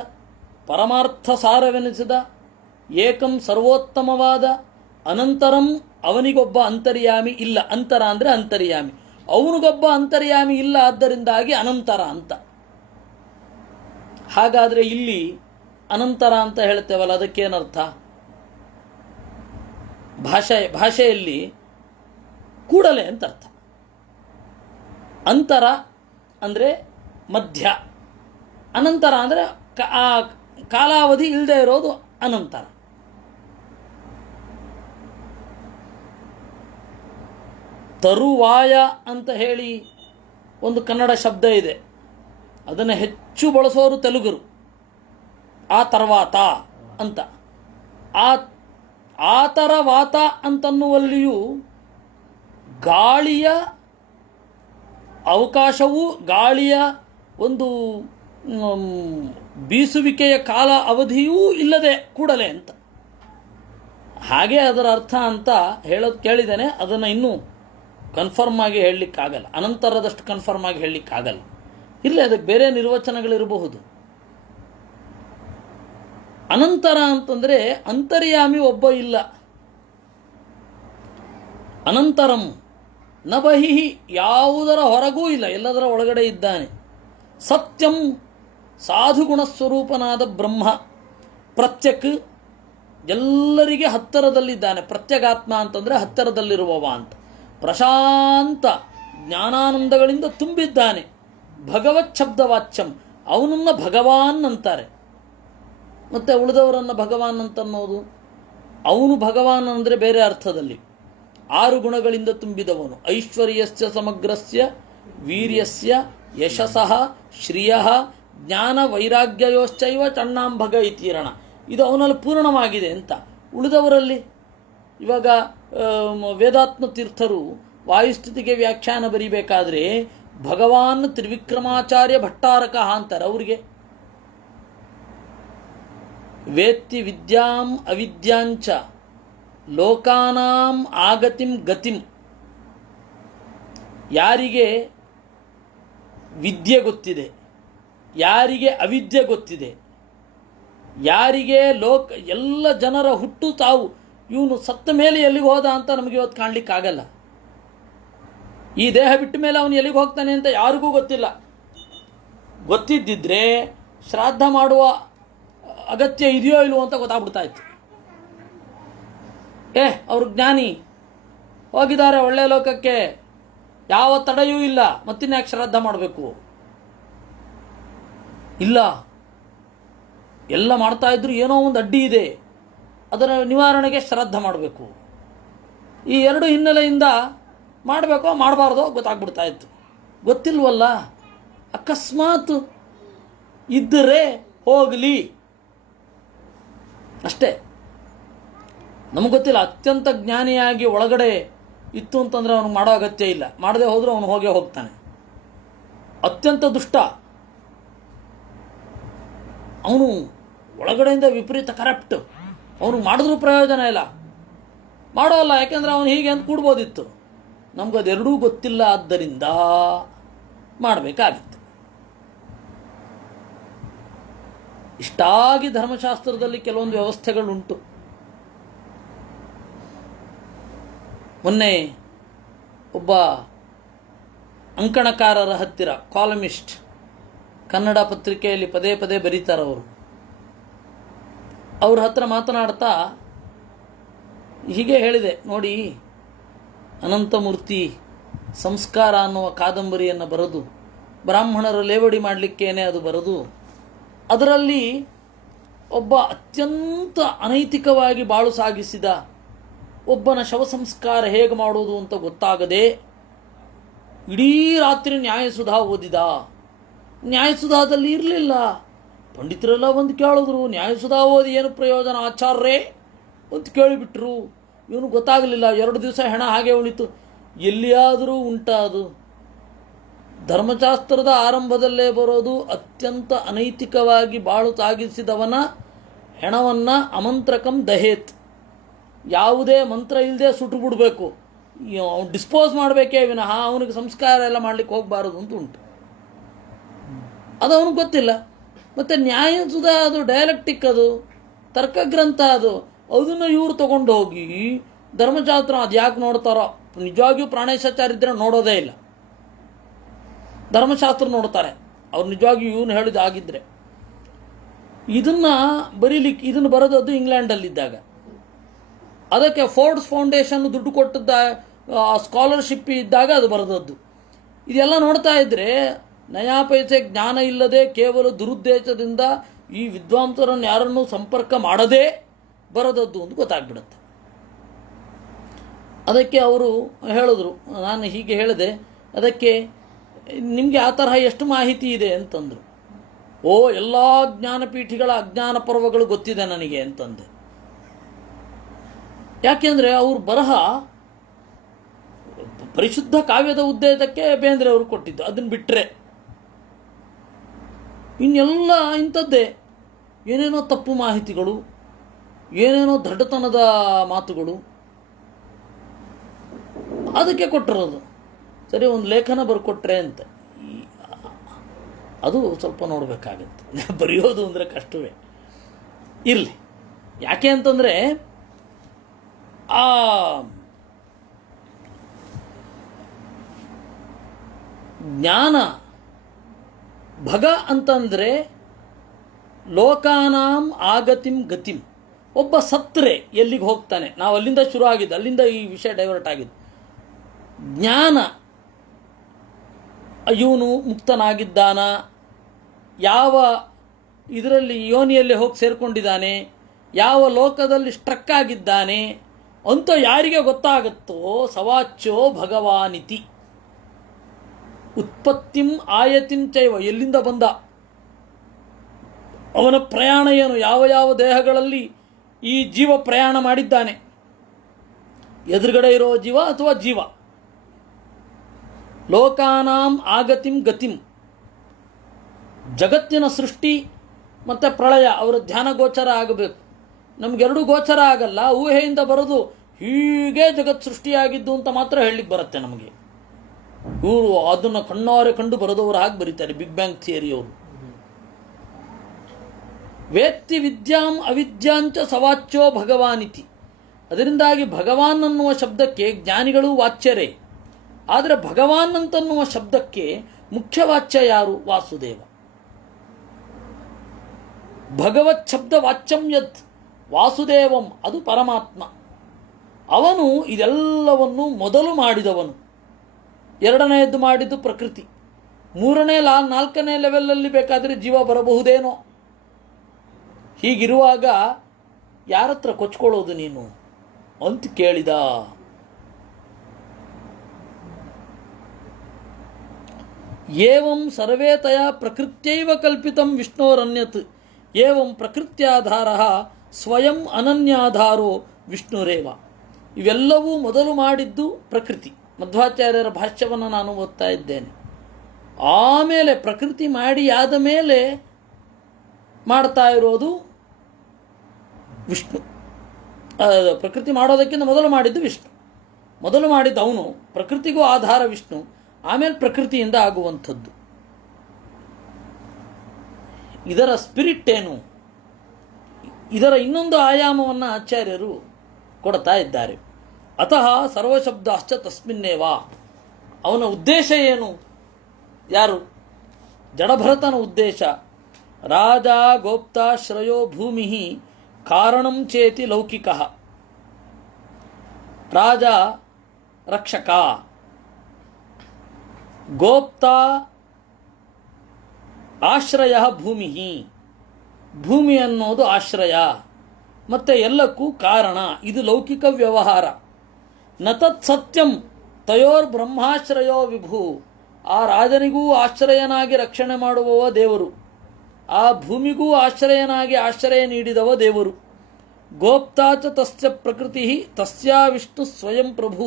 ಪರಮಾರ್ಥ ಸಾರವೆನಿಸಿದ ಏಕಂ ಸರ್ವೋತ್ತಮವಾದ ಅನಂತರಂ. ಅವನಿಗೊಬ್ಬ ಅಂತರ್ಯಾಮಿ ಇಲ್ಲ. ಅಂತರ ಅಂದರೆ ಅಂತರ್ಯಾಮಿ. ಅವನಿಗೊಬ್ಬ ಅಂತರ್ಯಾಮಿ ಇಲ್ಲ, ಆದ್ದರಿಂದಾಗಿ ಅನಂತರ ಅಂತ. ಹಾಗಾದರೆ ಇಲ್ಲಿ ಅನಂತರ ಅಂತ ಹೇಳ್ತೇವಲ್ಲ, ಅದಕ್ಕೇನರ್ಥ? ಭಾಷೆಯಲ್ಲಿ ಕೂಡಲೇ ಅಂತ ಅರ್ಥ. ಅಂತರ ಅಂದರೆ ಮಧ್ಯ, ಅನಂತರ ಅಂದರೆ ಕಾಲಾವಧಿ ಇಲ್ಲದೆ ಇರೋದು ಅನಂತರ. ತರುವಾಯ ಅಂತ ಹೇಳಿ ಒಂದು ಕನ್ನಡ ಶಬ್ದ ಇದೆ, ಅದನ್ನು ಹೆಚ್ಚು ಬಳಸೋರು ತೆಲುಗರು. ಆ ತರ್ವಾತ ಅಂತ, ಆ ತರವಾತ ಅಂತನ್ನುವಲ್ಲಿಯೂ ಗಾಳಿಯ ಅವಕಾಶವೂ ಗಾಳಿಯ ಒಂದು ಬೀಸುವಿಕೆಯ ಕಾಲ ಅವಧಿಯೂ ಇಲ್ಲದೆ ಕೂಡಲೇ ಅಂತ. ಹಾಗೆ ಅದರ ಅರ್ಥ ಅಂತ ಹೇಳೋದು ಕೇಳಿದ್ದೇನೆ. ಅದನ್ನು ಇನ್ನೂ ಕನ್ಫರ್ಮ್ ಆಗಿ ಹೇಳಲಿಕ್ಕಾಗಲ್ಲ, ಅನಂತರದಷ್ಟು ಕನ್ಫರ್ಮ್ ಆಗಿ ಹೇಳಲಿಕ್ಕಾಗಲ್ಲ. ಇಲ್ಲ, ಅದಕ್ಕೆ ಬೇರೆ ನಿರ್ವಚನಗಳಿರಬಹುದು. ಅನಂತರ ಅಂತಂದರೆ ಅಂತರ್ಯಾಮಿ ಒಬ್ಬ ಇಲ್ಲ. ಅನಂತರಂ ನ ಬಹಿಹಿ, ಯಾವುದರ ಹೊರಗೂ ಇಲ್ಲ, ಎಲ್ಲದರ ಒಳಗಡೆ ಇದ್ದಾನೆ. ಸತ್ಯಂ, ಸಾಧುಗುಣ ಸ್ವರೂಪನಾದ ಬ್ರಹ್ಮ. ಪ್ರತ್ಯಕ್, ಎಲ್ಲರಿಗೆ ಹತ್ತಿರದಲ್ಲಿದ್ದಾನೆ. ಪ್ರತ್ಯಗಾತ್ಮ ಅಂತಂದರೆ ಹತ್ತಿರದಲ್ಲಿರುವವ ಅಂತ. ಪ್ರಶಾಂತ ಜ್ಞಾನಾನಂದಗಳಿಂದ ತುಂಬಿದ್ದಾನೆ. ಭಗವತ್ ಶಬ್ದವಾಚ್ಯಂ, ಅವನನ್ನು ಭಗವಾನ್ ಅಂತಾರೆ. ಮತ್ತು ಉಳಿದವರನ್ನು ಭಗವಾನ್ ಅಂತನ್ನೋದು, ಅವನು ಭಗವಾನ್ ಅಂದರೆ ಬೇರೆ ಅರ್ಥದಲ್ಲಿ. 6 ಗುಣಗಳಿಂದ ತುಂಬಿದವನು. ಐಶ್ವರ್ಯಸ್ಯ ಸಮಗ್ರಸ್ಯ ವೀರ್ಯಸ್ಯ ಯಶಸಃ ಶ್ರಿಯಃ ಜ್ಞಾನ ವೈರಾಗ್ಯಯೋಶ್ಚೈವ ಚಣ್ಣಾಂಭಗ ಇತೀರಣ. ಇದು ಅವನಲ್ಲಿ ಪೂರ್ಣವಾಗಿದೆ ಅಂತ. ಉಳಿದವರಲ್ಲಿ ಇವಾಗ ವೇದಾತ್ಮ ತೀರ್ಥರು ವಾಯುಸ್ಥಿತಿಗೆ ವ್ಯಾಖ್ಯಾನ ಬರೀಬೇಕಾದ್ರೆ ಭಗವಾನ್ ತ್ರಿವಿಕ್ರಮಾಚಾರ್ಯ ಭಟ್ಟಾರಕ ಅಂತಾರೆ. ಅವರಿಗೆ ವೇತ್ತಿ ವಿದ್ಯಾಂ ಅವಿದ್ಯಾಂಚ ಲೋಕಾನಾಂ ಆಗತಿಂ ಗತಿಂ. ಯಾರಿಗೆ ವಿದ್ಯೆ ಗೊತ್ತಿದೆ, ಯಾರಿಗೆ ಅವಿದ್ಯೆ ಗೊತ್ತಿದೆ, ಯಾರಿಗೆ ಎಲ್ಲ ಜನರ ಹುಟ್ಟು ತಾವು, ಇವನು ಸತ್ತ ಮೇಲೆ ಎಲ್ಲಿಗೆ ಹೋದ ಅಂತ ನಮಗೆ ಇವತ್ತು ಕಾಣಲಿಕ್ಕಾಗಲ್ಲ. ಈ ದೇಹ ಬಿಟ್ಟ ಮೇಲೆ ಅವನು ಎಲ್ಲಿಗೆ ಹೋಗ್ತಾನೆ ಅಂತ ಯಾರಿಗೂ ಗೊತ್ತಿಲ್ಲ. ಗೊತ್ತಿದ್ದಿದ್ರೆ ಶ್ರಾದ್ದ ಮಾಡುವ ಅಗತ್ಯ ಇದೆಯೋ ಇಲ್ವೋ ಅಂತ ಗೊತ್ತಾಗ್ಬಿಡ್ತಾ ಇತ್ತು. ಅವರು ಜ್ಞಾನಿ, ಹೋಗಿದ್ದಾರೆ ಒಳ್ಳೆಯ ಲೋಕಕ್ಕೆ, ಯಾವ ತಡೆಯೂ ಇಲ್ಲ, ಮತ್ತಿನ್ಯಾಕೆ ಶ್ರಾದ್ದ ಮಾಡಬೇಕು? ಇಲ್ಲ, ಎಲ್ಲ ಮಾಡ್ತಾ ಇದ್ರು, ಏನೋ ಒಂದು ಅಡ್ಡಿ ಇದೆ, ಅದರ ನಿವಾರಣೆಗೆ ಶ್ರಾದ್ದ ಮಾಡಬೇಕು. ಈ 2 ಹಿನ್ನೆಲೆಯಿಂದ ಮಾಡಬೇಕೋ ಮಾಡಬಾರ್ದೋ ಗೊತ್ತಾಗ್ಬಿಡ್ತಾ ಇತ್ತು. ಗೊತ್ತಿಲ್ವಲ್ಲ, ಅಕಸ್ಮಾತ್ ಇದ್ದರೆ ಹೋಗಲಿ ಅಷ್ಟೇ. ನಮಗೆ ಗೊತ್ತಿಲ್ಲ. ಅತ್ಯಂತ ಜ್ಞಾನಿಯಾಗಿ ಒಳಗಡೆ ಇತ್ತು ಅಂತಂದರೆ ಅವನಿಗೆ ಮಾಡೋ ಅಗತ್ಯ ಇಲ್ಲ. ಮಾಡದೆ ಹೋದರೂ ಅವನು ಹೋಗ್ತಾನೆ. ಅತ್ಯಂತ ದುಷ್ಟ, ಅವನು ಒಳಗಡೆಯಿಂದ ವಿಪರೀತ ಕರಪ್ಟ್. ಅವನಿಗೆ ಮಾಡಿದ್ರೂ ಪ್ರಯೋಜನ ಇಲ್ಲ, ಮಾಡೋಲ್ಲ. ಯಾಕೆಂದರೆ ಅವನು ಹೀಗೆ ಅಂತ ಕೂಡ್ಬೋದಿತ್ತು. ನಮಗದೆರಡೂ ಗೊತ್ತಿಲ್ಲ, ಆದ್ದರಿಂದ ಮಾಡಬೇಕಾಗಿತ್ತು. ಇಷ್ಟಾಗಿ ಧರ್ಮಶಾಸ್ತ್ರದಲ್ಲಿ ಕೆಲವೊಂದು ವ್ಯವಸ್ಥೆಗಳುಂಟು. ಮೊನ್ನೆ ಒಬ್ಬ ಅಂಕಣಕಾರರ ಹತ್ತಿರ, ಕಾಲಮಿಸ್ಟ್, ಕನ್ನಡ ಪತ್ರಿಕೆಯಲ್ಲಿ ಪದೇ ಪದೇ ಬರೀತಾರವರು, ಅವ್ರ ಹತ್ರ ಮಾತನಾಡ್ತಾ ಹೀಗೆ ಹೇಳಿದೆ, ನೋಡಿ, ಅನಂತಮೂರ್ತಿ ಸಂಸ್ಕಾರ ಅನ್ನುವ ಕಾದಂಬರಿಯನ್ನು ಬರೆದು ಬ್ರಾಹ್ಮಣರ ಲೇವಡಿ ಮಾಡಲಿಕ್ಕೇನೆ ಅದು ಬರೆದು, ಅದರಲ್ಲಿ ಒಬ್ಬ ಅತ್ಯಂತ ಅನೈತಿಕವಾಗಿ ಬಾಳು ಸಾಗಿಸಿದ ಒಬ್ಬನ ಶವ ಸಂಸ್ಕಾರ ಹೇಗೆ ಮಾಡೋದು ಅಂತ ಗೊತ್ತಾಗದೆ ಇಡೀ ರಾತ್ರಿ ನ್ಯಾಯಸುಧಾ ಓದಿದ. ನ್ಯಾಯಸುಧಾದಲ್ಲಿ ಇರಲಿಲ್ಲ. ಪಂಡಿತರೆಲ್ಲ ಬಂದು ಕೇಳಿದ್ರು, ನ್ಯಾಯಸುಧಾ ಓದಿ ಏನು ಪ್ರಯೋಜನ ಆಚಾರ್ಯರೇ ಅಂತ ಕೇಳಿಬಿಟ್ರು. ಇವನು ಗೊತ್ತಾಗಲಿಲ್ಲ. 2 ದಿವಸ ಹೆಣ ಹಾಗೆ ಉಳಿತು. ಎಲ್ಲಿಯಾದರೂ ಉಂಟಾದು? ಧರ್ಮಶಾಸ್ತ್ರದ ಆರಂಭದಲ್ಲೇ ಬರೋದು ಅತ್ಯಂತ ಅನೈತಿಕವಾಗಿ ಬಾಳು ಸಾಗಿಸಿದವನ ಹೆಣವನ್ನು ಅಮಂತ್ರಕಂ ದಹೇತ್, ಯಾವುದೇ ಮಂತ್ರ ಇಲ್ಲದೆ ಸುಟ್ಟು ಬಿಡಬೇಕು, ಡಿಸ್ಪೋಸ್ ಮಾಡಬೇಕೇ ವಿನಃ ಅವನಿಗೆ ಸಂಸ್ಕಾರ ಎಲ್ಲ ಮಾಡಲಿಕ್ಕೆ ಹೋಗಬಾರದು ಅಂತ ಉಂಟು. ಅದು ಅವನಿಗೆ ಗೊತ್ತಿಲ್ಲ. ಮತ್ತು ನ್ಯಾಯಸುಧ ಅದು ಡಯಲೆಕ್ಟಿಕ್, ಅದು ತರ್ಕಗ್ರಂಥ, ಅದನ್ನು ಇವರು ತಗೊಂಡು ಹೋಗಿ ಧರ್ಮಶಾಸ್ತ್ರ ಅದು ಯಾಕೆ ನೋಡ್ತಾರೋ, ನಿಜವಾಗಿಯೂ ಪ್ರಾಣೇಶಾಚಾರ್ಯ ನೋಡೋದೇ ಇಲ್ಲ, ಧರ್ಮಶಾಸ್ತ್ರ ನೋಡ್ತಾರೆ ಅವ್ರು ನಿಜವಾಗಿಯೂ ಇವನು ಹೇಳಿದಾಗಿದ್ದರೆ. ಇದನ್ನು ಬರೀಲಿಕ್ಕೆ, ಇದನ್ನು ಬರೋದದ್ದು ಇಂಗ್ಲೆಂಡಲ್ಲಿದ್ದಾಗ, ಅದಕ್ಕೆ ಫೋರ್ಡ್ಸ್ ಫೌಂಡೇಶನ್ ದುಡ್ಡು ಕೊಟ್ಟದ್ದ ಸ್ಕಾಲರ್ಶಿಪ್ ಇದ್ದಾಗ ಅದು ಬರೋದದ್ದು. ಇದೆಲ್ಲ ನೋಡ್ತಾ ಇದ್ದರೆ ನಯಾ ಪೈಸೆ ಜ್ಞಾನ ಇಲ್ಲದೆ ಕೇವಲ ದುರುದ್ದೇಶದಿಂದ ಈ ವಿದ್ವಾಂಸರನ್ನು ಯಾರನ್ನೂ ಸಂಪರ್ಕ ಮಾಡದೇ ಬರೋದದ್ದು ಅಂತ ಗೊತ್ತಾಗ್ಬಿಡುತ್ತೆ. ಅದಕ್ಕೆ ಅವರು ಹೇಳಿದ್ರು, ನಾನು ಹೀಗೆ ಹೇಳಿದೆ, ಅದಕ್ಕೆ ನಿಮಗೆ ಆ ತರಹ ಎಷ್ಟು ಮಾಹಿತಿ ಇದೆ ಅಂತಂದರು. ಓ, ಎಲ್ಲ ಜ್ಞಾನಪೀಠಿಗಳ ಅಜ್ಞಾನ ಪರ್ವಗಳು ಗೊತ್ತಿದೆ ನನಗೆ ಅಂತಂದೆ. ಯಾಕೆಂದರೆ ಅವ್ರ ಬರಹ ಪರಿಶುದ್ಧ ಕಾವ್ಯದ ಉದ್ದೇಶಕ್ಕೆ ಬೇಂದ್ರೆ ಅವರು ಕೊಟ್ಟಿದ್ದು, ಅದನ್ನು ಬಿಟ್ಟರೆ ಇನ್ನೆಲ್ಲ ಇಂಥದ್ದೇ ಏನೇನೋ ತಪ್ಪು ಮಾಹಿತಿಗಳು, ಏನೇನೋ ದಡ್ಡತನದ ಮಾತುಗಳು, ಅದಕ್ಕೆ ಕೊಟ್ಟಿರೋದು. ಸರಿ, ಒಂದು ಲೇಖನ ಬರ್ಕೊಟ್ರೆ ಅಂತ, ಅದು ಸ್ವಲ್ಪ ನೋಡಬೇಕಾಗತ್ತೆ. ಬರೆಯೋದು ಅಂದರೆ ಕಷ್ಟವೇ. ಇರಲಿ, ಯಾಕೆ ಅಂತಂದರೆ ಆ ಜ್ಞಾನ ಭಗ ಅಂತಂದರೆ ಲೋಕಾನಾಂ ಆಗತಿಂ ಗತಿಂ. ಒಬ್ಬ ಸತ್ತರೆ ಎಲ್ಲಿಗೆ ಹೋಗ್ತಾನೆ, ನಾವು ಅಲ್ಲಿಂದ ಶುರು ಆಗಿದ್ದು, ಅಲ್ಲಿಂದ ಈ ವಿಷಯ ಡೈವರ್ಟ್ ಆಗಿದ್ದು. ಜ್ಞಾನ, ಇವನು ಮುಕ್ತನಾಗಿದ್ದಾನ, ಯಾವ ಇದರಲ್ಲಿ ಯೋನಿಯಲ್ಲಿ ಹೋಗಿ ಸೇರಿಕೊಂಡಿದ್ದಾನೆ, ಯಾವ ಲೋಕದಲ್ಲಿ ಸ್ಟ್ರಕ್ ಆಗಿದ್ದಾನೆ ಅಂತ ಯಾರಿಗೆ ಗೊತ್ತಾಗುತ್ತೋ ಸವಾಚ್ಯೋ ಭಗವಾನಿತಿ. ಉತ್ಪತ್ತಿಂ ಆಯತಿಂ ಚೈವ, ಎಲ್ಲಿಂದ ಬಂದ, ಅವನ ಪ್ರಯಾಣ ಏನು, ಯಾವ ಯಾವ ದೇಹಗಳಲ್ಲಿ ಈ ಜೀವ ಪ್ರಯಾಣ ಮಾಡಿದ್ದಾನೆ, ಎದುರುಗಡೆ ಇರೋ ಜೀವ ಅಥವಾ ಜೀವ. ಲೋಕಾನಾಂ ಆಗತಿಂ ಗತಿಂ, ಜಗತ್ತಿನ ಸೃಷ್ಟಿ ಮತ್ತು ಪ್ರಳಯ ಅವರ ಧ್ಯಾನ ಗೋಚರ ಆಗಬೇಕು. ನಮಗೆರಡೂ ಗೋಚರ ಆಗಲ್ಲ, ಊಹೆಯಿಂದ ಬರೋದು ಹೀಗೆ ಜಗತ್ ಸೃಷ್ಟಿಯಾಗಿದ್ದು ಅಂತ ಮಾತ್ರ ಹೇಳಲಿಕ್ಕೆ ಬರುತ್ತೆ ನಮಗೆ. ಇವರು ಅದನ್ನು ಕಣ್ಣಾರೆ ಕಂಡು ಬರೆದವರು ಹಾಗೆ ಬರೀತಾರೆ, ಬಿಗ್ ಬ್ಯಾಂಗ್ ಥಿಯರಿಯವರು. ವೇತ್ತಿ ವಿದ್ಯಾಂ ಅವಿದ್ಯಾಂಚ ಸವಾಚ್ಯೋ ಭಗವಾನಿತಿ. ಅದರಿಂದಾಗಿ ಭಗವಾನ್ ಅನ್ನುವ ಶಬ್ದಕ್ಕೆ ಜ್ಞಾನಿಗಳು ವಾಚ್ಯರೇ, ಆದರೆ ಭಗವಾನ್ ಅಂತನ್ನುವ ಶಬ್ದಕ್ಕೆ ಮುಖ್ಯ ವಾಚ್ಯ ಯಾರು? ವಾಸುದೇವ. ಭಗವತ್ ಶಬ್ದ ವಾಚ್ಯಂ ಯತ್ ವಾಸುದೇವಂ, ಅದು ಪರಮಾತ್ಮ. ಅವನು ಇದೆಲ್ಲವನ್ನು ಮೊದಲು ಮಾಡಿದವನು. ಎರಡನೆಯದ್ದು ಮಾಡಿದ್ದು ಪ್ರಕೃತಿ. ಮೂರನೇ ನಾಲ್ಕನೇ ಲೆವೆಲಲ್ಲಿ ಬೇಕಾದರೆ ಜೀವ ಬರಬಹುದೇನೋ. ಹೀಗಿರುವಾಗ ಯಾರತ್ರ ಕೊಚ್ಕೊಳ್ಳೋದು ನೀನು ಅಂತ ಕೇಳಿದ. ಏವಂ ಸರ್ವೇತಯ ಪ್ರಕೃತ್ಯೈವ ಕಲ್ಪಿತಂ ವಿಷ್ಣೋರನ್ಯತ್ ಏವಂ ಪ್ರಕೃತ್ಯಾಧಾರ ಸ್ವಯಂ ಅನನ್ಯಾಧಾರೋ ವಿಷ್ಣುರೇವ. ಇವೆಲ್ಲವೂ ಮೊದಲು ಮಾಡಿದ್ದು ಪ್ರಕೃತಿ. ಮಧ್ವಾಚಾರ್ಯರ ಭಾಷ್ಯವನ್ನು ನಾನು ಓದ್ತಾ ಇದ್ದೇನೆ. ಆಮೇಲೆ ಪ್ರಕೃತಿ ಮಾಡಿ ಆದ ಮೇಲೆ ಮಾಡ್ತಾ ಇರೋದು ವಿಷ್ಣು. ಪ್ರಕೃತಿ ಮಾಡೋದಕ್ಕಿಂತ ಮೊದಲು ಮಾಡಿದ್ದು ವಿಷ್ಣು. ಮೊದಲು ಮಾಡಿದ್ದು ಅವನು, ಪ್ರಕೃತಿಗೂ ಆಧಾರ ವಿಷ್ಣು, ಆಮೇಲೆ ಪ್ರಕೃತಿಯಿಂದ ಆಗುವಂಥದ್ದು. ಇದರ ಸ್ಪಿರಿಟ್ ಏನು, ಇದರ ಇನ್ನೊಂದು ಆಯಾಮವನ್ನು ಆಚಾರ್ಯರು ಕೊಡ್ತಾ ಇದ್ದಾರೆ. ಅತಃ ಸರ್ವಶಬ್ದಾಶ್ಚ ತಸ್ಮಿನ್ನೇವ. ಅವನ ಉದ್ದೇಶ ಏನು? ಯಾರು? ಜಡಭರತನ ಉದ್ದೇಶ ರಾಜ ಗೋಪ್ತ ಶ್ರಯೋ ಭೂಮಿ ಕಾರಣಂ ಚೇತಿ ಲೌಕಿಕ. ರಾಜ ರಕ್ಷಕ, ಗೋಪ್ತ ಆಶ್ರಯ ಭೂಮಿ, ಭೂಮಿ ಅನ್ನೋದು ಆಶ್ರಯ ಮತ್ತು ಎಲ್ಲಕ್ಕೂ ಕಾರಣ. ಇದು ಲೌಕಿಕ ವ್ಯವಹಾರ. ನ ತತ್ ಸತ್ಯಂ ತಯೋರ್ ಬ್ರಹ್ಮಾಶ್ರಯೋ ವಿಭು. ಆ ರಾಜನಿಗೂ ಆಶ್ರಯನಾಗಿ ರಕ್ಷಣೆ ಮಾಡುವವ ದೇವರು, ಆ ಭೂಮಿಗೂ ಆಶ್ರಯನಾಗಿ ಆಶ್ರಯ ನೀಡಿದವ ದೇವರು. ಗೋಪ್ತಾಚ ತಸ್ಯ ಪ್ರಕೃತಿ ತಸ್ಯಾ ವಿಷ್ಣು ಸ್ವಯಂ ಪ್ರಭು.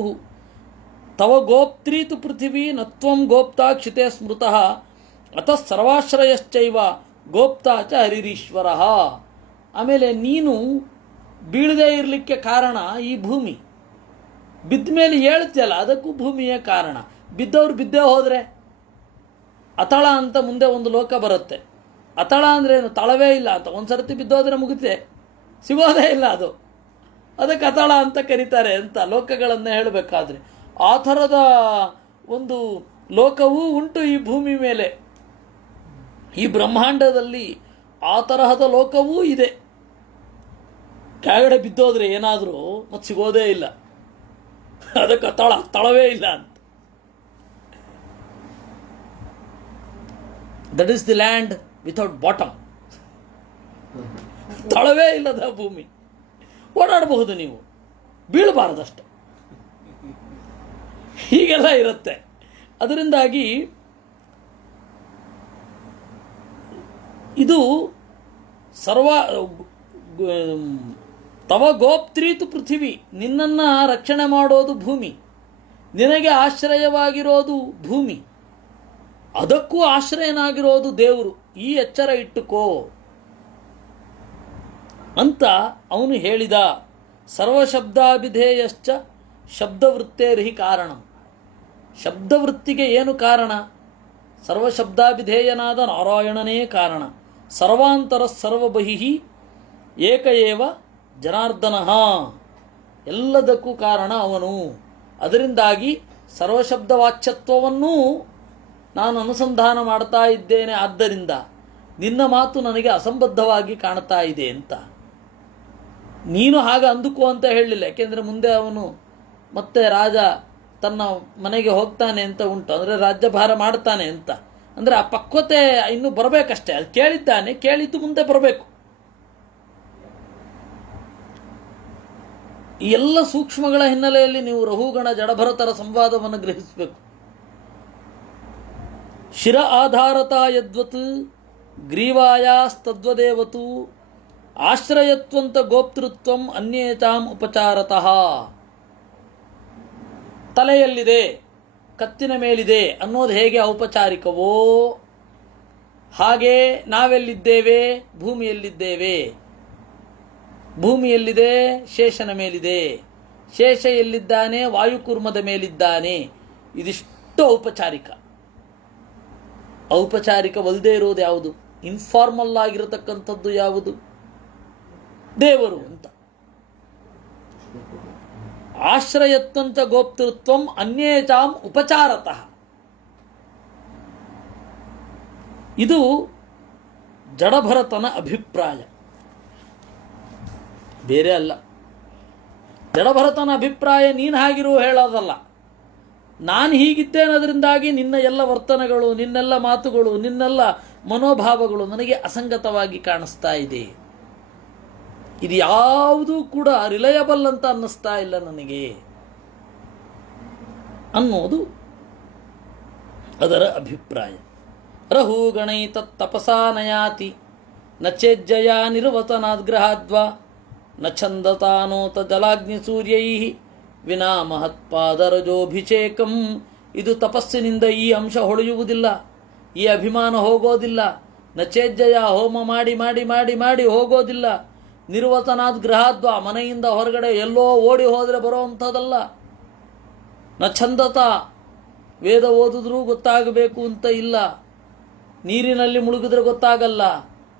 ತವ ಗೋಪ್ತ್ರೀತು ಪೃಥಿವೀ ನತ್ವಂ ಗೋಪ್ತಾ ಕ್ಷಿತೆ ಸ್ಮೃತಃ ಅತಃ ಸರ್ವಾಶ್ರಯಶ್ಚೈವ ಗೋಪ್ತಾ ಚ ಹರಿರೀಶ್ವರಃ. ಆಮೇಲೆ ನೀನು ಬೀಳದೇ ಇರಲಿಕ್ಕೆ ಕಾರಣ ಈ ಭೂಮಿ. ಬಿದ್ದ ಮೇಲೆ ಹೇಳ್ತಿಯಲ್ಲ, ಅದಕ್ಕೂ ಭೂಮಿಯೇ ಕಾರಣ. ಬಿದ್ದವ್ರು ಬಿದ್ದೇ ಹೋದರೆ ಅತಳ ಅಂತ ಮುಂದೆ ಒಂದು ಲೋಕ ಬರುತ್ತೆ. ಅತಳ ಅಂದರೆ ಏನು? ತಳವೇ ಇಲ್ಲ ಅಂತ. ಒಂದು ಸರ್ತಿ ಬಿದ್ದೋದ್ರೆ ಮುಗಿತೆ, ಸಿಗೋದೇ ಇಲ್ಲ ಅದು. ಅದಕ್ಕೆ ಅತಳ ಅಂತ ಕರೀತಾರೆ ಅಂತ ಲೋಕಗಳನ್ನು ಹೇಳಬೇಕಾದ್ರೆ. ಆ ಥರದ ಒಂದು ಲೋಕವೂ ಉಂಟು ಈ ಭೂಮಿ ಮೇಲೆ. ಈ ಬ್ರಹ್ಮಾಂಡದಲ್ಲಿ ಆ ತರಹದ ಲೋಕವೂ ಇದೆ. ಕೆಳಗಡೆ ಬಿದ್ದೋದ್ರೆ ಏನಾದರೂ ಮತ್ತೆ ಸಿಗೋದೇ ಇಲ್ಲ, ಅದಕ್ಕೆ ತಳವೇ ಇಲ್ಲ ಅಂತ. That is the land without bottom. ತಳವೇ ಇಲ್ಲದ ಭೂಮಿ. ಓಡಾಡಬಹುದು ನೀವು, ಬೀಳಬಾರದಷ್ಟೆ. ಹೀಗೆಲ್ಲ ಇರುತ್ತೆ. ಅದರಿಂದಾಗಿ ಇದು ಸರ್ವ ತವ ಗೋಪ್ತ್ರೀತು ಪೃಥಿವಿ, ನಿನ್ನನ್ನು ರಕ್ಷಣೆ ಮಾಡೋದು ಭೂಮಿ, ನಿನಗೆ ಆಶ್ರಯವಾಗಿರೋದು ಭೂಮಿ, ಅದಕ್ಕೂ ಆಶ್ರಯನಾಗಿರೋದು ದೇವರು. ಈ ಎಚ್ಚರ ಇಟ್ಟುಕೋ ಅಂತ ಅವನು ಹೇಳಿದ. ಸರ್ವಶಬ್ದಾಭಿಧೇಯಶ್ಚ ಶಬ್ದವೃತ್ತೇರ್ಹಿ ಕಾರಣಂ. ಶಬ್ದವೃತ್ತಿಗೆ ಏನು ಕಾರಣ? ಸರ್ವಶಬ್ದಾಭಿಧೇಯನಾದ ನಾರಾಯಣನೇ ಕಾರಣ. ಸರ್ವಾಂತರ ಸರ್ವಬಹಿಹಿ ಏಕ ಏವ ಜನಾರ್ದನಃ. ಎಲ್ಲದಕ್ಕೂ ಕಾರಣ ಅವನು. ಅದರಿಂದಾಗಿ ಸರ್ವಶಬ್ದವಾಚ್ಯತ್ವವನ್ನೂ ನಾನು ಅನುಸಂಧಾನ ಮಾಡ್ತಾ ಇದ್ದೇನೆ. ಆದ್ದರಿಂದ ನಿನ್ನ ಮಾತು ನನಗೆ ಅಸಂಬದ್ಧವಾಗಿ ಕಾಣ್ತಾ ಇದೆ ಅಂತ. ನೀನು ಹಾಗೆ ಅಂದುಕೋ ಅಂತ ಹೇಳಲಿಲ್ಲ. ಯಾಕೆಂದರೆ ಮುಂದೆ ಅವನು ಮತ್ತೆ ರಾಜ ತನ್ನ ಮನೆಗೆ ಹೋಗ್ತಾನೆ ಅಂತ ಉಂಟು. ಅಂದರೆ ರಾಜ್ಯಭಾರ ಮಾಡ್ತಾನೆ ಅಂತ. ಅಂದರೆ ಆ ಪಕ್ವತೆ ಇನ್ನೂ ಬರಬೇಕಷ್ಟೇ. ಅದು ಕೇಳಿದ್ದಾನೆ, ಕೇಳಿದ್ದು ಮುಂದೆ ಬರಬೇಕು. ಈ ಎಲ್ಲ ಸೂಕ್ಷ್ಮಗಳ ಹಿನ್ನೆಲೆಯಲ್ಲಿ ನೀವು ರಹುಗಣ ಜಡಭರತರ ಸಂವಾದವನ್ನು ಗ್ರಹಿಸಬೇಕು. ಶಿರ ಆಧಾರತ ಯದ್ವತ್ ಗ್ರೀವಾಯಾಸ್ತದ್ವದೇವತು ಆಶ್ರಯತ್ವಂತ ಗೋಪ್ತೃತ್ವಂ ಅನ್ಯೇತಾಂ ಉಪಚಾರತಃ. ತಲೆಯಲ್ಲಿದೆ, ಕತ್ತಿನ ಮೇಲಿದೆ ಅನ್ನೋದು ಹೇಗೆ ಔಪಚಾರಿಕವೋ ಹಾಗೆ ನಾವೆಲ್ಲಿದ್ದೇವೆ? ಭೂಮಿಯಲ್ಲಿದ್ದೇವೆ. ಭೂಮಿಯಲ್ಲಿದೆ, ಶೇಷನ ಮೇಲಿದೆ. ಶೇಷ ಎಲ್ಲಿದ್ದಾನೆ? ವಾಯುಕುರ್ಮದ ಮೇಲಿದ್ದಾನೆ. ಇದಿಷ್ಟು ಔಪಚಾರಿಕ. ಔಪಚಾರಿಕವಲ್ಲದೆ ಇರೋದು ಯಾವುದು? ಇನ್ಫಾರ್ಮಲ್ ಆಗಿರತಕ್ಕಂಥದ್ದು ಯಾವುದು? ದೇವರು ಅಂತ. ಆಶ್ರಯತ್ವಂಚ ಗೋಪ್ತೃತ್ವಂ ಅನ್ಯೇಚಾಂ ಉಪಚಾರತಃ. ಇದು ಜಡಭರತನ ಅಭಿಪ್ರಾಯ, ಬೇರೆ ಅಲ್ಲ. ಜಡಭರತನ ಅಭಿಪ್ರಾಯ ನೀನು ಹಾಗಿರು ಹೇಳೋದಲ್ಲ. ನಾನು ಹೀಗಿದ್ದೇನೆ, ಅದರಿಂದಾಗಿ ನಿನ್ನ ಎಲ್ಲ ವರ್ತನೆಗಳು, ನಿನ್ನೆಲ್ಲ ಮಾತುಗಳು, ನಿನ್ನೆಲ್ಲ ಮನೋಭಾವಗಳು ನನಗೆ ಅಸಂಗತವಾಗಿ ಕಾಣಿಸ್ತಾ ಇದೆ. ಇದು ಯಾವುದೂ ಕೂಡ ರಿಲಯಬಲ್ ಅಂತ ಅನ್ನಿಸ್ತಾ ಇಲ್ಲ ನನಗೆ ಅನ್ನೋದು ಅದರ ಅಭಿಪ್ರಾಯ. ರಹು ಗಣೈ ತಪಸಾ ನಯಾತಿ ನ ಚೇಜ್ಜಯ ನಿರ್ವತನಾದ್ಗ್ರಹಾದ್ವಾ ನ ಛಂದತಾನೋತ ಜಲಾಗ್ನಿ ಸೂರ್ಯೈ ವಿನಾ ಮಹತ್ಪಾದರಜೋಭಿಷೇಕಂ. ಇದು ತಪಸ್ಸಿನಿಂದ ಈ ಅಂಶ ಹೊಳೆಯುವುದಿಲ್ಲ, ಈ ಅಭಿಮಾನ ಹೋಗೋದಿಲ್ಲ. ನಚೇಜ್ಜಯ, ಹೋಮ ಮಾಡಿ ಮಾಡಿ ಮಾಡಿ ಮಾಡಿ ಹೋಗೋದಿಲ್ಲ. ನಿರ್ವತನಾದ್ ಗೃಹಾದ್ವಾ, ಮನೆಯಿಂದ ಹೊರಗಡೆ ಎಲ್ಲೋ ಓಡಿ ಹೋದರೆ ಬರೋವಂಥದ್ದಲ್ಲ. ನ ಛಂದತ, ವೇದ ಓದಿದ್ರೂ ಗೊತ್ತಾಗಬೇಕು ಅಂತ ಇಲ್ಲ. ನೀರಿನಲ್ಲಿ ಮುಳುಗಿದ್ರೆ ಗೊತ್ತಾಗಲ್ಲ,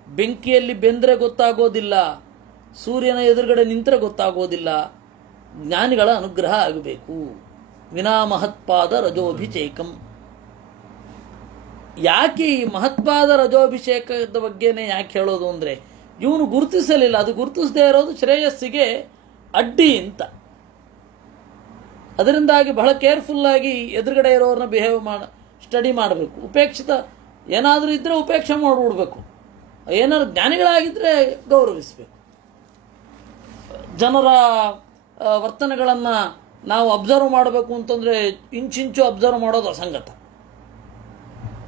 ಬೆಂಕಿಯಲ್ಲಿ ಬೆಂದರೆ ಗೊತ್ತಾಗೋದಿಲ್ಲ, ಸೂರ್ಯನ ಎದುರುಗಡೆ ನಿಂತರೆ ಗೊತ್ತಾಗೋದಿಲ್ಲ. ಜ್ಞಾನಿಗಳ ಅನುಗ್ರಹ ಆಗಬೇಕು. ವಿನಾ ಮಹತ್ಪಾದ ರಜೋಭಿಷೇಕಂ. ಯಾಕೆ ಈ ಮಹತ್ಪಾದ ರಜೋಭಿಷೇಕದ ಬಗ್ಗೆನೇ ಯಾಕೆ ಹೇಳೋದು ಅಂದರೆ, ಇವನು ಗುರುತಿಸಲಿಲ್ಲ. ಅದು ಗುರುತಿಸದೇ ಇರೋದು ಶ್ರೇಯಸ್ಸಿಗೆ ಅಡ್ಡಿ ಅಂತ. ಅದರಿಂದಾಗಿ ಬಹಳ ಕೇರ್ಫುಲ್ಲಾಗಿ ಎದುರುಗಡೆ ಇರೋರನ್ನ ಸ್ಟಡಿ ಮಾಡಬೇಕು. ಉಪೇಕ್ಷಿತ ಏನಾದರೂ ಇದ್ದರೆ ಉಪೇಕ್ಷೆ ಮಾಡಿಬಿಡ್ಬೇಕು. ಏನಾದ್ರು ಜ್ಞಾನಿಗಳಾಗಿದ್ದರೆ ಗೌರವಿಸಬೇಕು. ಜನರ ವರ್ತನೆಗಳನ್ನು ನಾವು ಅಬ್ಸರ್ವ್ ಮಾಡಬೇಕು ಅಂತಂದರೆ ಇಂಚಿಂಚು ಅಬ್ಸರ್ವ್ ಮಾಡೋದು ಅಸಂಗತ.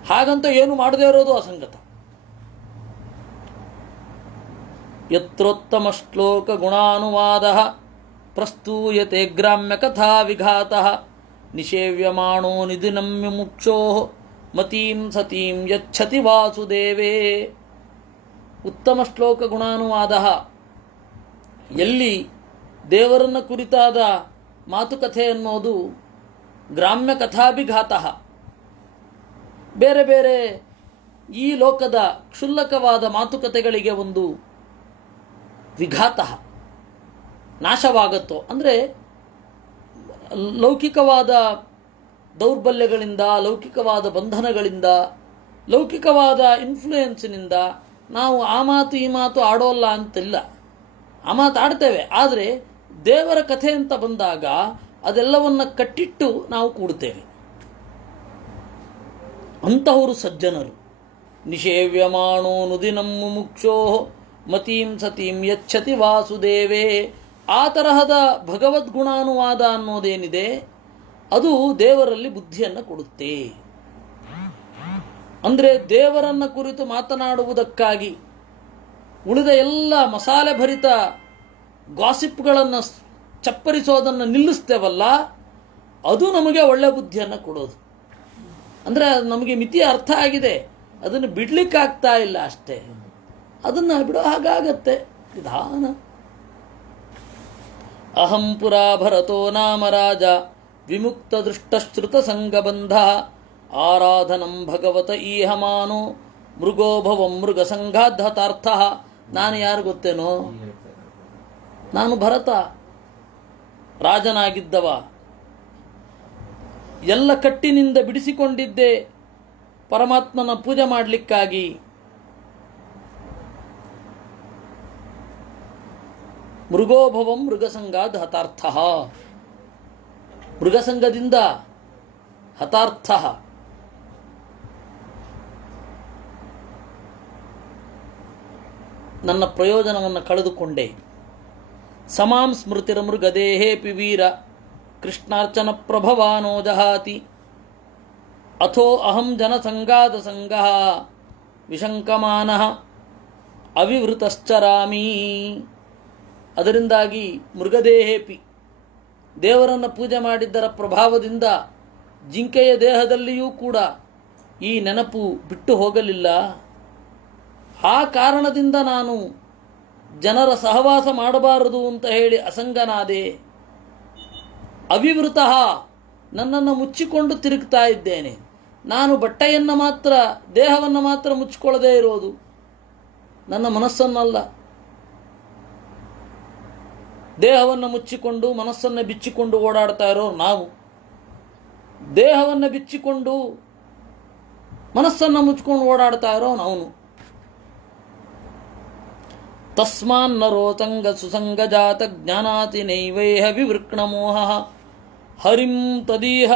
ಹಾಗಂತ ಏನು ಮಾಡದೇ ಇರೋದು ಅಸಂಗತ. ಯತ್ರೋತ್ತಮ ಶ್ಲೋಕ ಗುಣಾನುವಾದ ಪ್ರಸ್ತೂಯತೆ ಗ್ರಾಮ್ಯ ಕಥಾ ವಿಘಾತ ನಿಷೇವ್ಯಮಾಣೋ ನಿಧಿನಮ್ಯ ಮುಕ್ಷೋ ಮತೀಂ ಸತೀಂ ಯಚ್ಛತಿ ವಾಸುದೇವೇ. ಉತ್ತಮ ಶ್ಲೋಕ ಗುಣಾನುವಾದ, ಎಲ್ಲಿ ದೇವರನ್ನು ಕುರಿತಾದ ಮಾತುಕತೆ ಅನ್ನೋದು ಗ್ರಾಮ್ಯ ಕಥಾಭಿಘಾತ, ಬೇರೆ ಬೇರೆ ಈ ಲೋಕದ ಕ್ಷುಲ್ಲಕವಾದ ಮಾತುಕತೆಗಳಿಗೆ ಒಂದು ವಿಘಾತ, ನಾಶವಾಗತ್ತೋ ಅಂದರೆ ಲೌಕಿಕವಾದ ದೌರ್ಬಲ್ಯಗಳಿಂದ, ಲೌಕಿಕವಾದ ಬಂಧನಗಳಿಂದ, ಲೌಕಿಕವಾದ ಇನ್ಫ್ಲೂಯೆನ್ಸಿನಿಂದ ನಾವು ಆ ಮಾತು ಈ ಮಾತು ಆಡೋಲ್ಲ ಅಂತಿಲ್ಲ. ಆ ಮಾತು ಆಡ್ತೇವೆ, ಆದರೆ ದೇವರ ಕಥೆ ಅಂತ ಬಂದಾಗ ಅದೆಲ್ಲವನ್ನು ಕಟ್ಟಿಟ್ಟು ನಾವು ಕೂಡ್ತೇವೆ. ಅಂತಹವರು ಸಜ್ಜನರು. ನಿಷೇವ್ಯಮಾಣೋ ನುದಿನಂ ಮುಮುಕ್ಷೋ ಮತೀಂ ಸತೀಂ ಯಚ್ಛತಿ ವಾಸುದೇವೇ. ಆ ತರಹದ ಭಗವದ್ಗುಣಾನುವಾದ ಅನ್ನೋದೇನಿದೆ ಅದು ದೇವರಲ್ಲಿ ಬುದ್ಧಿಯನ್ನು ಕೊಡುತ್ತೆ. ಅಂದರೆ ದೇವರನ್ನ ಕುರಿತು ಮಾತನಾಡುವುದಕ್ಕಾಗಿ ಉಳಿದ ಎಲ್ಲ ಮಸಾಲೆ ಭರಿತ ಗಾಸಿಪ್ಗಳನ್ನು ಚಪ್ಪರಿಸೋದನ್ನು ನಿಲ್ಲಿಸ್ತೇವಲ್ಲ, ಅದು ನಮಗೆ ಒಳ್ಳೆ ಬುದ್ಧಿಯನ್ನು ಕೊಡೋದು. ಅಂದರೆ ನಮಗೆ ಮಿತಿ ಅರ್ಥ ಆಗಿದೆ, ಅದನ್ನು ಬಿಡ್ಲಿಕ್ಕಾಗ್ತಾ ಇಲ್ಲ ಅಷ್ಟೇ. ಅದನ್ನು ಬಿಡೋ ಹಾಗಾಗತ್ತೆ ನಿಧಾನ. ಅಹಂ ಪುರಾ ಭರತೋ ನಾಮ ರಾಜ ವಿಮುಕ್ತ ದೃಷ್ಟಶ್ರುತ ಸಂಗಬಂಧ ಆರಾಧನಂ ಭಗವತ ಈಹಮಾನೋ ಮೃಗೋಭವಂ ಮೃಗ ಸಂಘಾದ್ಹತಾರ್ಥ. ನಾನು ಯಾರು ಗೊತ್ತೇನೋ? ನಾನು ಭರತ, ರಾಜನಾಗಿದ್ದವ. ಎಲ್ಲ ಕಟ್ಟಿನಿಂದ ಬಿಡಿಸಿಕೊಂಡಿದ್ದೆ ಪರಮಾತ್ಮನ ಪೂಜೆ ಮಾಡಲಿಕ್ಕಾಗಿ. ಮೃಗೋಭವಂ ಮೃಗಸಂಗಾದ್ ಹತಾರ್ಥ, ಮೃಗಸಂಗದಿಂದ ಹತಾರ್ಥ. ನನ್ನ ಪ್ರಯೋಜನವನ್ನು ಕಳೆದುಕೊಂಡೆ. ಸಮಾಂ ಸ್ಮೃತಿರ ಮೃಗದೇಹೇಪಿ ವೀರ ಕೃಷ್ಣಾರ್ಚನ ಪ್ರಭವಾನೋ ಜಹಾತಿ ಅಥೋ ಅಹಂ ಜನಸಂಗಾದ ಸಂಗಃ ವಿಶಂಕಮಾನಃ ಅವಿವೃತಶ್ಚರಾಮಿ. ಅದರಿಂದಾಗಿ ಮೃಗದೇಹೇಪಿ, ದೇವರನ್ನು ಪೂಜೆ ಮಾಡಿದ್ದರ ಪ್ರಭಾವದಿಂದ ಜಿಂಕೆಯ ದೇಹದಲ್ಲಿಯೂ ಕೂಡ ಈ ನೆನಪು ಬಿಟ್ಟು ಹೋಗಲಿಲ್ಲ. ಆ ಕಾರಣದಿಂದ ನಾನು ಜನರ ಸಹವಾಸ ಮಾಡಬಾರದು ಅಂತ ಹೇಳಿ ಅಸಂಗನಾದೆ. ಅವಿವೃತ, ನನ್ನನ್ನು ಮುಚ್ಚಿಕೊಂಡು ತಿರುಗ್ತಾ ಇದ್ದೇನೆ. ನಾನು ಬಟ್ಟೆಯನ್ನು ಮಾತ್ರ, ದೇಹವನ್ನು ಮಾತ್ರ ಮುಚ್ಚಿಕೊಳ್ಳದೇ ಇರೋದು, ನನ್ನ ಮನಸ್ಸನ್ನಲ್ಲ. ದೇಹವನ್ನು ಮುಚ್ಚಿಕೊಂಡು ಮನಸ್ಸನ್ನು ಬಿಚ್ಚಿಕೊಂಡು ಓಡಾಡ್ತಾ ಇರೋ ನಾವು, ದೇಹವನ್ನು ಬಿಚ್ಚಿಕೊಂಡು ಮನಸ್ಸನ್ನು ಮುಚ್ಚಿಕೊಂಡು ಓಡಾಡ್ತಾ ಇರೋ ಅವನು. ತಸ್ಮಾನ್ನರೋತಂಗ ಸುಸಂಗಜಾತ ಜ್ಞಾನಾತಿ ನೈವೈಹ ವಿವೃಕ್ಣಮೋಹ ಹರಿಂ ತದೀಹ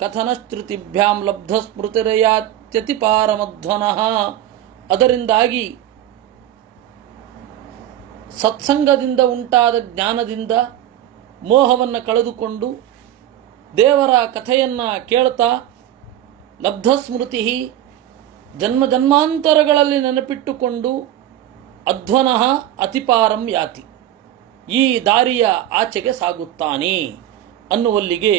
ಕಥನಶ್ರುತಿಭ್ಯಾಂ ಲಬ್ಧ ಸ್ಮೃತಿರಯಾತ್ಯತಿ ಪಾರಮಧ್ವನಃ. ಅದರಿಂದಾಗಿ ಸತ್ಸಂಗದಿಂದ ಉಂಟಾದ ಜ್ಞಾನದಿಂದ ಮೋಹವನ್ನು ಕಳೆದುಕೊಂಡು ದೇವರ ಕಥೆಯನ್ನು ಕೇಳ್ತಾ ಲಬ್ಧ ಸ್ಮೃತಿ, ಜನ್ಮ ಜನ್ಮಾಂತರಗಳಲ್ಲಿ ನೆನಪಿಟ್ಟುಕೊಂಡು ಅಧ್ವನಃ ಅತಿಪಾರಂ ಯಾತಿ, ಈ ದಾರಿಯ ಆಚೆಗೆ ಸಾಗುತ್ತಾನೆ ಅನ್ನುವಲ್ಲಿಗೆ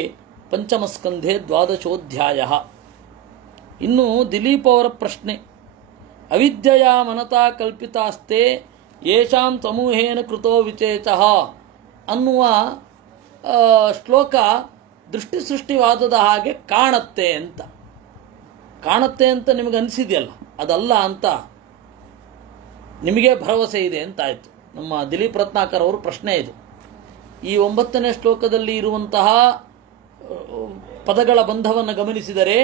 ಪಂಚಮಸ್ಕಂಧೆ ದ್ವಾದಶೋಧ್ಯಾಯ. ಇನ್ನು ದಿಲೀಪ್ ಅವರ ಪ್ರಶ್ನೆ, ಅವಿದ್ಯೆಯ ಮನತಾ ಕಲ್ಪಿತಾಸ್ತೆ ಯೇಷಾಂ ಸಮೂಹೇನ ಕೃತೋ ವಿಚೇತಃ ಅನ್ನುವ ಶ್ಲೋಕ ದೃಷ್ಟಿ ಸೃಷ್ಟಿವಾದದ ಹಾಗೆ ಕಾಣತ್ತೆ ಅಂತ ನಿಮಗೆ ಅನಿಸಿದೆಯಲ್ಲ, ಅದಲ್ಲ ಅಂತ ನಿಮಗೆ ಭರವಸೆ ಇದೆ ಅಂತಾಯಿತು. ನಮ್ಮ ದಿಲೀಪ್ ರತ್ನಾಕರ್ ಅವರು ಪ್ರಶ್ನೆ ಇದು. ಈ 9ನೇ ಶ್ಲೋಕದಲ್ಲಿ ಇರುವಂತಹ ಪದಗಳ ಬಂಧವನ್ನು ಗಮನಿಸಿದರೆ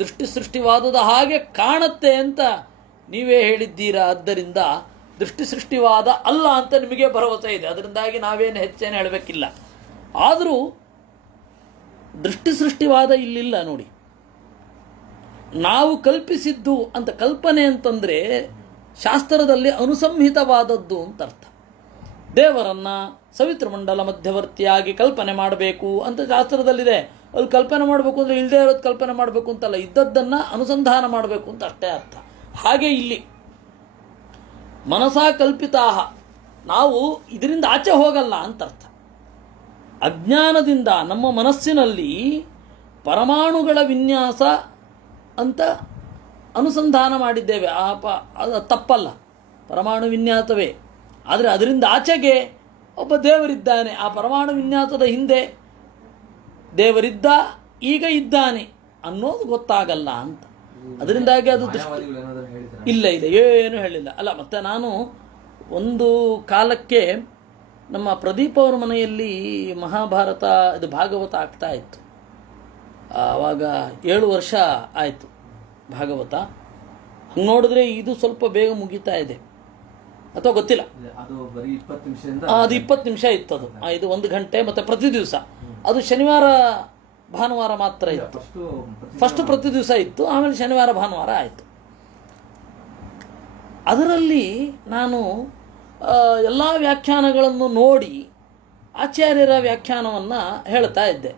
ದೃಷ್ಟಿ ಸೃಷ್ಟಿವಾದದ ಹಾಗೆ ಕಾಣತ್ತೆ ಅಂತ ನೀವೇ ಹೇಳಿದ್ದೀರಾ. ಆದ್ದರಿಂದ ದೃಷ್ಟಿ ಸೃಷ್ಟಿವಾದ ಅಲ್ಲ ಅಂತ ನಿಮಗೆ ಭರವಸೆ ಇದೆ. ಅದರಿಂದಾಗಿ ನಾವೇನು ಹೆಚ್ಚೇನು ಹೇಳಬೇಕಿಲ್ಲ. ಆದರೂ ದೃಷ್ಟಿ ಸೃಷ್ಟಿವಾದ ಇಲ್ಲಿಲ್ಲ ನೋಡಿ. ನಾವು ಕಲ್ಪಿಸಿದ್ದು ಅಂತ, ಕಲ್ಪನೆ ಅಂತಂದರೆ ಶಾಸ್ತ್ರದಲ್ಲಿ ಅನುಸಂಹಿತವಾದದ್ದು ಅಂತ ಅರ್ಥ. ದೇವರನ್ನು ಸವಿತೃಮಂಡಲ ಮಧ್ಯವರ್ತಿಯಾಗಿ ಕಲ್ಪನೆ ಮಾಡಬೇಕು ಅಂತ ಶಾಸ್ತ್ರದಲ್ಲಿದೆ. ಅಲ್ಲಿ ಕಲ್ಪನೆ ಮಾಡಬೇಕು ಅಂದರೆ ಇಲ್ಲದೇ ಇರೋದು ಕಲ್ಪನೆ ಮಾಡಬೇಕು ಅಂತಲ್ಲ, ಇದ್ದದ್ದನ್ನು ಅನುಸಂಧಾನ ಮಾಡಬೇಕು ಅಂತ ಅಷ್ಟೇ ಅರ್ಥ. ಹಾಗೆ ಇಲ್ಲಿ ಮನಸಾ ಕಲ್ಪಿತಾಹ, ನಾವು ಇದರಿಂದ ಆಚೆ ಹೋಗಲ್ಲ ಅಂತ ಅರ್ಥ. ಅಜ್ಞಾನದಿಂದ ನಮ್ಮ ಮನಸ್ಸಿನಲ್ಲಿ ಪರಮಾಣುಗಳ ವಿನ್ಯಾಸ ಅಂತ ಅನುಸಂಧಾನ ಮಾಡಿದ್ದೇವೆ. ಅದು ತಪ್ಪಲ್ಲ. ಪರಮಾಣು ವಿನ್ಯಾಸವೇ. ಆದರೆ ಅದರಿಂದ ಆಚೆಗೆ ಒಬ್ಬ ದೇವರಿದ್ದಾನೆ. ಆ ಪರಮಾಣು ವಿನ್ಯಾಸದ ಹಿಂದೆ ದೇವರಿದ್ದ, ಈಗ ಇದ್ದಾನೆ ಅನ್ನೋದು ಗೊತ್ತಾಗಲ್ಲ ಅಂತ. ಅದರಿಂದಾಗಿ ಅದು ಇಲ್ಲ ಇಲ್ಲ ಏನು ಹೇಳಿಲ್ಲ. ಅಲ್ಲ, ಮತ್ತೆ ನಾನು ಒಂದು ಕಾಲಕ್ಕೆ ನಮ್ಮ ಪ್ರದೀಪ್ ಅವ್ರ ಮನೆಯಲ್ಲಿ ಮಹಾಭಾರತ ಇದು ಭಾಗವತ ಆಗ್ತಾ ಇತ್ತು. ಆವಾಗ 7 ವರ್ಷ ಆಯಿತು ಭಾಗವತ. ಹಂಗೆ ನೋಡಿದ್ರೆ ಇದು ಸ್ವಲ್ಪ ಬೇಗ ಮುಗೀತಾ ಇದೆ ಅಥವಾ ಗೊತ್ತಿಲ್ಲ. ಅದು 20 ನಿಮಿಷ ಇತ್ತು. ಇದು 1 ಗಂಟೆ. ಮತ್ತು ಪ್ರತಿ ದಿವಸ ಅದು ಶನಿವಾರ ಭಾನುವಾರ ಮಾತ್ರ ಇತ್ತು. ಫಸ್ಟ್ ಪ್ರತಿ ದಿವಸ ಇತ್ತು, ಆಮೇಲೆ ಶನಿವಾರ ಭಾನುವಾರ ಆಯಿತು. ಅದರಲ್ಲಿ ನಾನು ಎಲ್ಲ ವ್ಯಾಖ್ಯಾನಗಳನ್ನು ನೋಡಿ ಆಚಾರ್ಯರ ವ್ಯಾಖ್ಯಾನವನ್ನು ಹೇಳ್ತಾ ಇದ್ದೆ.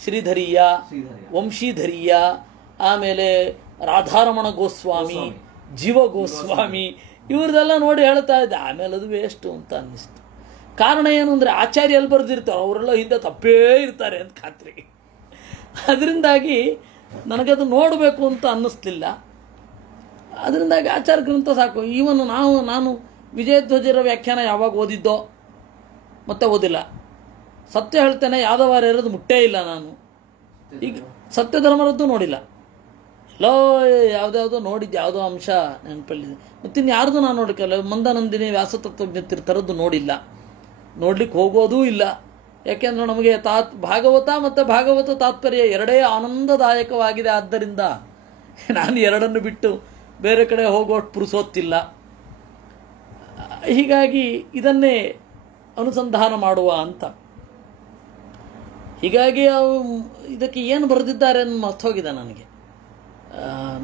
ಶ್ರೀಧರೀಯ, ವಂಶೀಧರೀಯ, ಆಮೇಲೆ ರಾಧಾರಮಣ ಗೋಸ್ವಾಮಿ, ಜೀವ ಗೋಸ್ವಾಮಿ, ಇವ್ರದೆಲ್ಲ ನೋಡಿ ಹೇಳ್ತಾ ಇದ್ದೆ. ಆಮೇಲೆ ಅದು ವೇಸ್ಟು ಅಂತ ಅನ್ನಿಸ್ತು. ಕಾರಣ ಏನು ಅಂದರೆ ಆಚಾರ್ಯ ಎಲ್ಲಿ ಬರೆದಿರ್ತಾರೆ ಅವರೆಲ್ಲ ಹಿಂದೆ ತಪ್ಪೇ ಇರ್ತಾರೆ ಅಂತ ಖಾತ್ರಿ. ಅದರಿಂದಾಗಿ ನನಗದು ನೋಡಬೇಕು ಅಂತ ಅನ್ನಿಸ್ಲಿಲ್ಲ. ಅದರಿಂದಾಗಿ ಆಚಾರ್ಯ ಗ್ರಂಥ ಸಾಕು. ಈವನ್ ನಾನು ವಿಜಯಧ್ವಜರ ವ್ಯಾಖ್ಯಾನ ಯಾವಾಗ ಓದಿದ್ದೋ ಮತ್ತೆ ಓದಿಲ್ಲ. ಸತ್ಯ ಹೇಳ್ತೇನೆ, ಯಾದವಾರ್ಯರದು ಮುಟ್ಟೇ ಇಲ್ಲ ನಾನು. ಈಗ ಸತ್ಯಧರ್ಮರದ್ದು ನೋಡಿಲ್ಲ. ಎಲ್ಲೋ ಯಾವುದ್ಯಾವುದೋ ನೋಡಿದ್ದು, ಯಾವುದೋ ಅಂಶ ನೆನಪಲ್ಲಿದೆ. ಮತ್ತಿನ್ನು ಯಾರ್ದು ನಾನು ನೋಡಿಕಲ್ಲ. ಮಂದಾನಂದಿನಿ ವ್ಯಾಸತತ್ವಜ್ಞ ತೀರ್ಥರದ್ದು ನೋಡಿಲ್ಲ, ನೋಡ್ಲಿಕ್ಕೆ ಹೋಗೋದೂ ಇಲ್ಲ. ಯಾಕೆಂದರೆ ನಮಗೆ ಭಾಗವತ ಮತ್ತು ಭಾಗವತ ತಾತ್ಪರ್ಯ ಎರಡೇ ಆನಂದದಾಯಕವಾಗಿದೆ. ಆದ್ದರಿಂದ ನಾನು ಎರಡನ್ನು ಬಿಟ್ಟು ಬೇರೆ ಕಡೆ ಹೋಗೋಷ್ಟು ಪುರುಸೋತ್ತಿಲ್ಲ. ಹೀಗಾಗಿ ಇದನ್ನೇ ಅನುಸಂಧಾನ ಮಾಡುವ ಅಂತ. ಹೀಗಾಗಿ ಇದಕ್ಕೆ ಏನು ಬರೆದಿದ್ದಾರೆ ಅಂತ ಮರ್ತೋಗಿದೆ ನನಗೆ.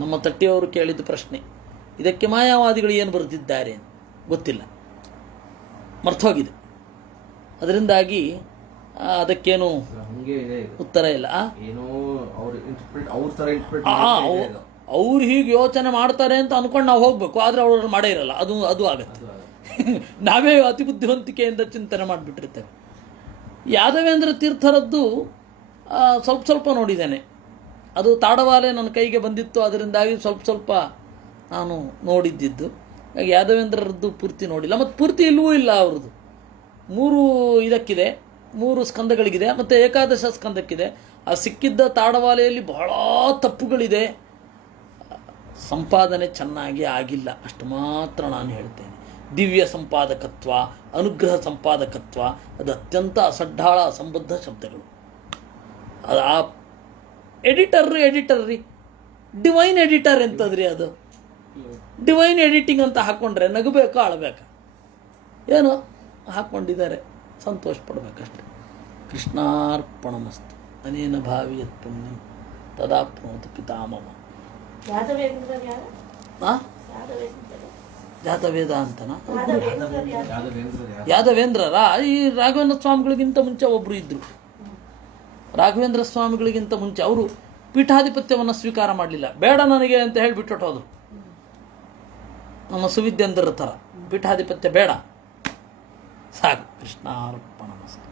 ನಮ್ಮ ತಟ್ಟಿಯವರು ಕೇಳಿದ ಪ್ರಶ್ನೆ, ಇದಕ್ಕೆ ಮಾಯಾವಾದಿಗಳು ಏನು ಬರೆದಿದ್ದಾರೆ ಗೊತ್ತಿಲ್ಲ, ಮರ್ತೋಗಿದೆ. ಅದರಿಂದಾಗಿ ಅದಕ್ಕೇನು ಉತ್ತರ ಇಲ್ಲ. ಅವ್ರು ಹೀಗೆ ಯೋಚನೆ ಮಾಡ್ತಾರೆ ಅಂತ ಅಂದ್ಕೊಂಡು ನಾವು ಹೋಗಬೇಕು, ಆದರೆ ಅವರು ಮಾಡೇ ಇರಲ್ಲ. ಅದು ಆಗತ್ತೆ. ನಾವೇ ಅತಿ ಬುದ್ಧಿವಂತಿಕೆಯಿಂದ ಚಿಂತನೆ ಮಾಡಿಬಿಟ್ಟಿರ್ತೇವೆ. ಯಾದವೇಂದ್ರ ತೀರ್ಥರದ್ದು ಸ್ವಲ್ಪ ನೋಡಿದ್ದೇನೆ. ಅದು ತಾಡವಾಲೆ ನನ್ನ ಕೈಗೆ ಬಂದಿತ್ತು, ಅದರಿಂದಾಗಿ ಸ್ವಲ್ಪ ನಾನು ನೋಡಿದ್ದಿದ್ದು. ಯಾದವೇಂದ್ರರದ್ದು ಪೂರ್ತಿ ನೋಡಿಲ್ಲ. ಮತ್ತು ಪೂರ್ತಿ ಇಲ್ಲವೂ ಇಲ್ಲ. ಅವ್ರದ್ದು 3 ಇದಕ್ಕಿದೆ, 3 ಸ್ಕಂದಗಳಿಗಿದೆ, ಮತ್ತು ಏಕಾದಶ ಸ್ಕಂದಕ್ಕಿದೆ. ಆ ಸಿಕ್ಕಿದ್ದ ತಾಡವಾಲೆಯಲ್ಲಿ ಬಹಳ ತಪ್ಪುಗಳಿದೆ. ಸಂಪಾದನೆ ಚೆನ್ನಾಗಿ ಆಗಿಲ್ಲ, ಅಷ್ಟು ಮಾತ್ರ ನಾನು ಹೇಳ್ತೇನೆ. ದಿವ್ಯ ಸಂಪಾದಕತ್ವ, ಅನುಗ್ರಹ ಸಂಪಾದಕತ್ವ, ಅದು ಅತ್ಯಂತ ಅಸಡ್ಡಾಳ ಅಸಂಬದ್ಧ ಶಬ್ದಗಳು. ಅದು ಆ ಎಡಿಟರ್ ರೀ, ಡಿವೈನ್ ಎಡಿಟರ್ ಎಂತದ್ರಿ ಅದು. ಡಿವೈನ್ ಎಡಿಟಿಂಗ್ ಅಂತ ಹಾಕ್ಕೊಂಡ್ರೆ ನಗಬೇಕು ಅಳಬೇಕು, ಏನೋ ಹಾಕ್ಕೊಂಡಿದ್ದಾರೆ, ಸಂತೋಷ ಪಡಬೇಕಷ್ಟೆ. ಕೃಷ್ಣಾರ್ಪಣಮಸ್ತು. ಅನೇನ ಭಾವಿಯತ್ ಪುಣ್ಯಂ ತದಾಪ್ನೋತು ಪಿತಾಮಹ. ಜಾತವೇದ ಅಂತನಾ? ಯಾದವೇಂದ್ರರ ಈ ರಾಘವೇಂದ್ರ ಸ್ವಾಮಿಗಳಿಗಿಂತ ಮುಂಚೆ ಒಬ್ಬರು ಇದ್ದರು. ರಾಘವೇಂದ್ರ ಸ್ವಾಮಿಗಳಿಗಿಂತ ಮುಂಚೆ ಅವರು ಪೀಠಾಧಿಪತ್ಯವನ್ನು ಸ್ವೀಕಾರ ಮಾಡಲಿಲ್ಲ. ಬೇಡ ನನಗೆ ಅಂತ ಹೇಳಿಬಿಟ್ಟು ಹೋದರು. ನಮ್ಮ ಸುವಿದ್ಯಂದ್ರ ಥರ ಪೀಠಾಧಿಪತ್ಯ ಬೇಡ, ಸಾಕು. ಕೃಷ್ಣಾರ್ಪಣಮಸ್ತು.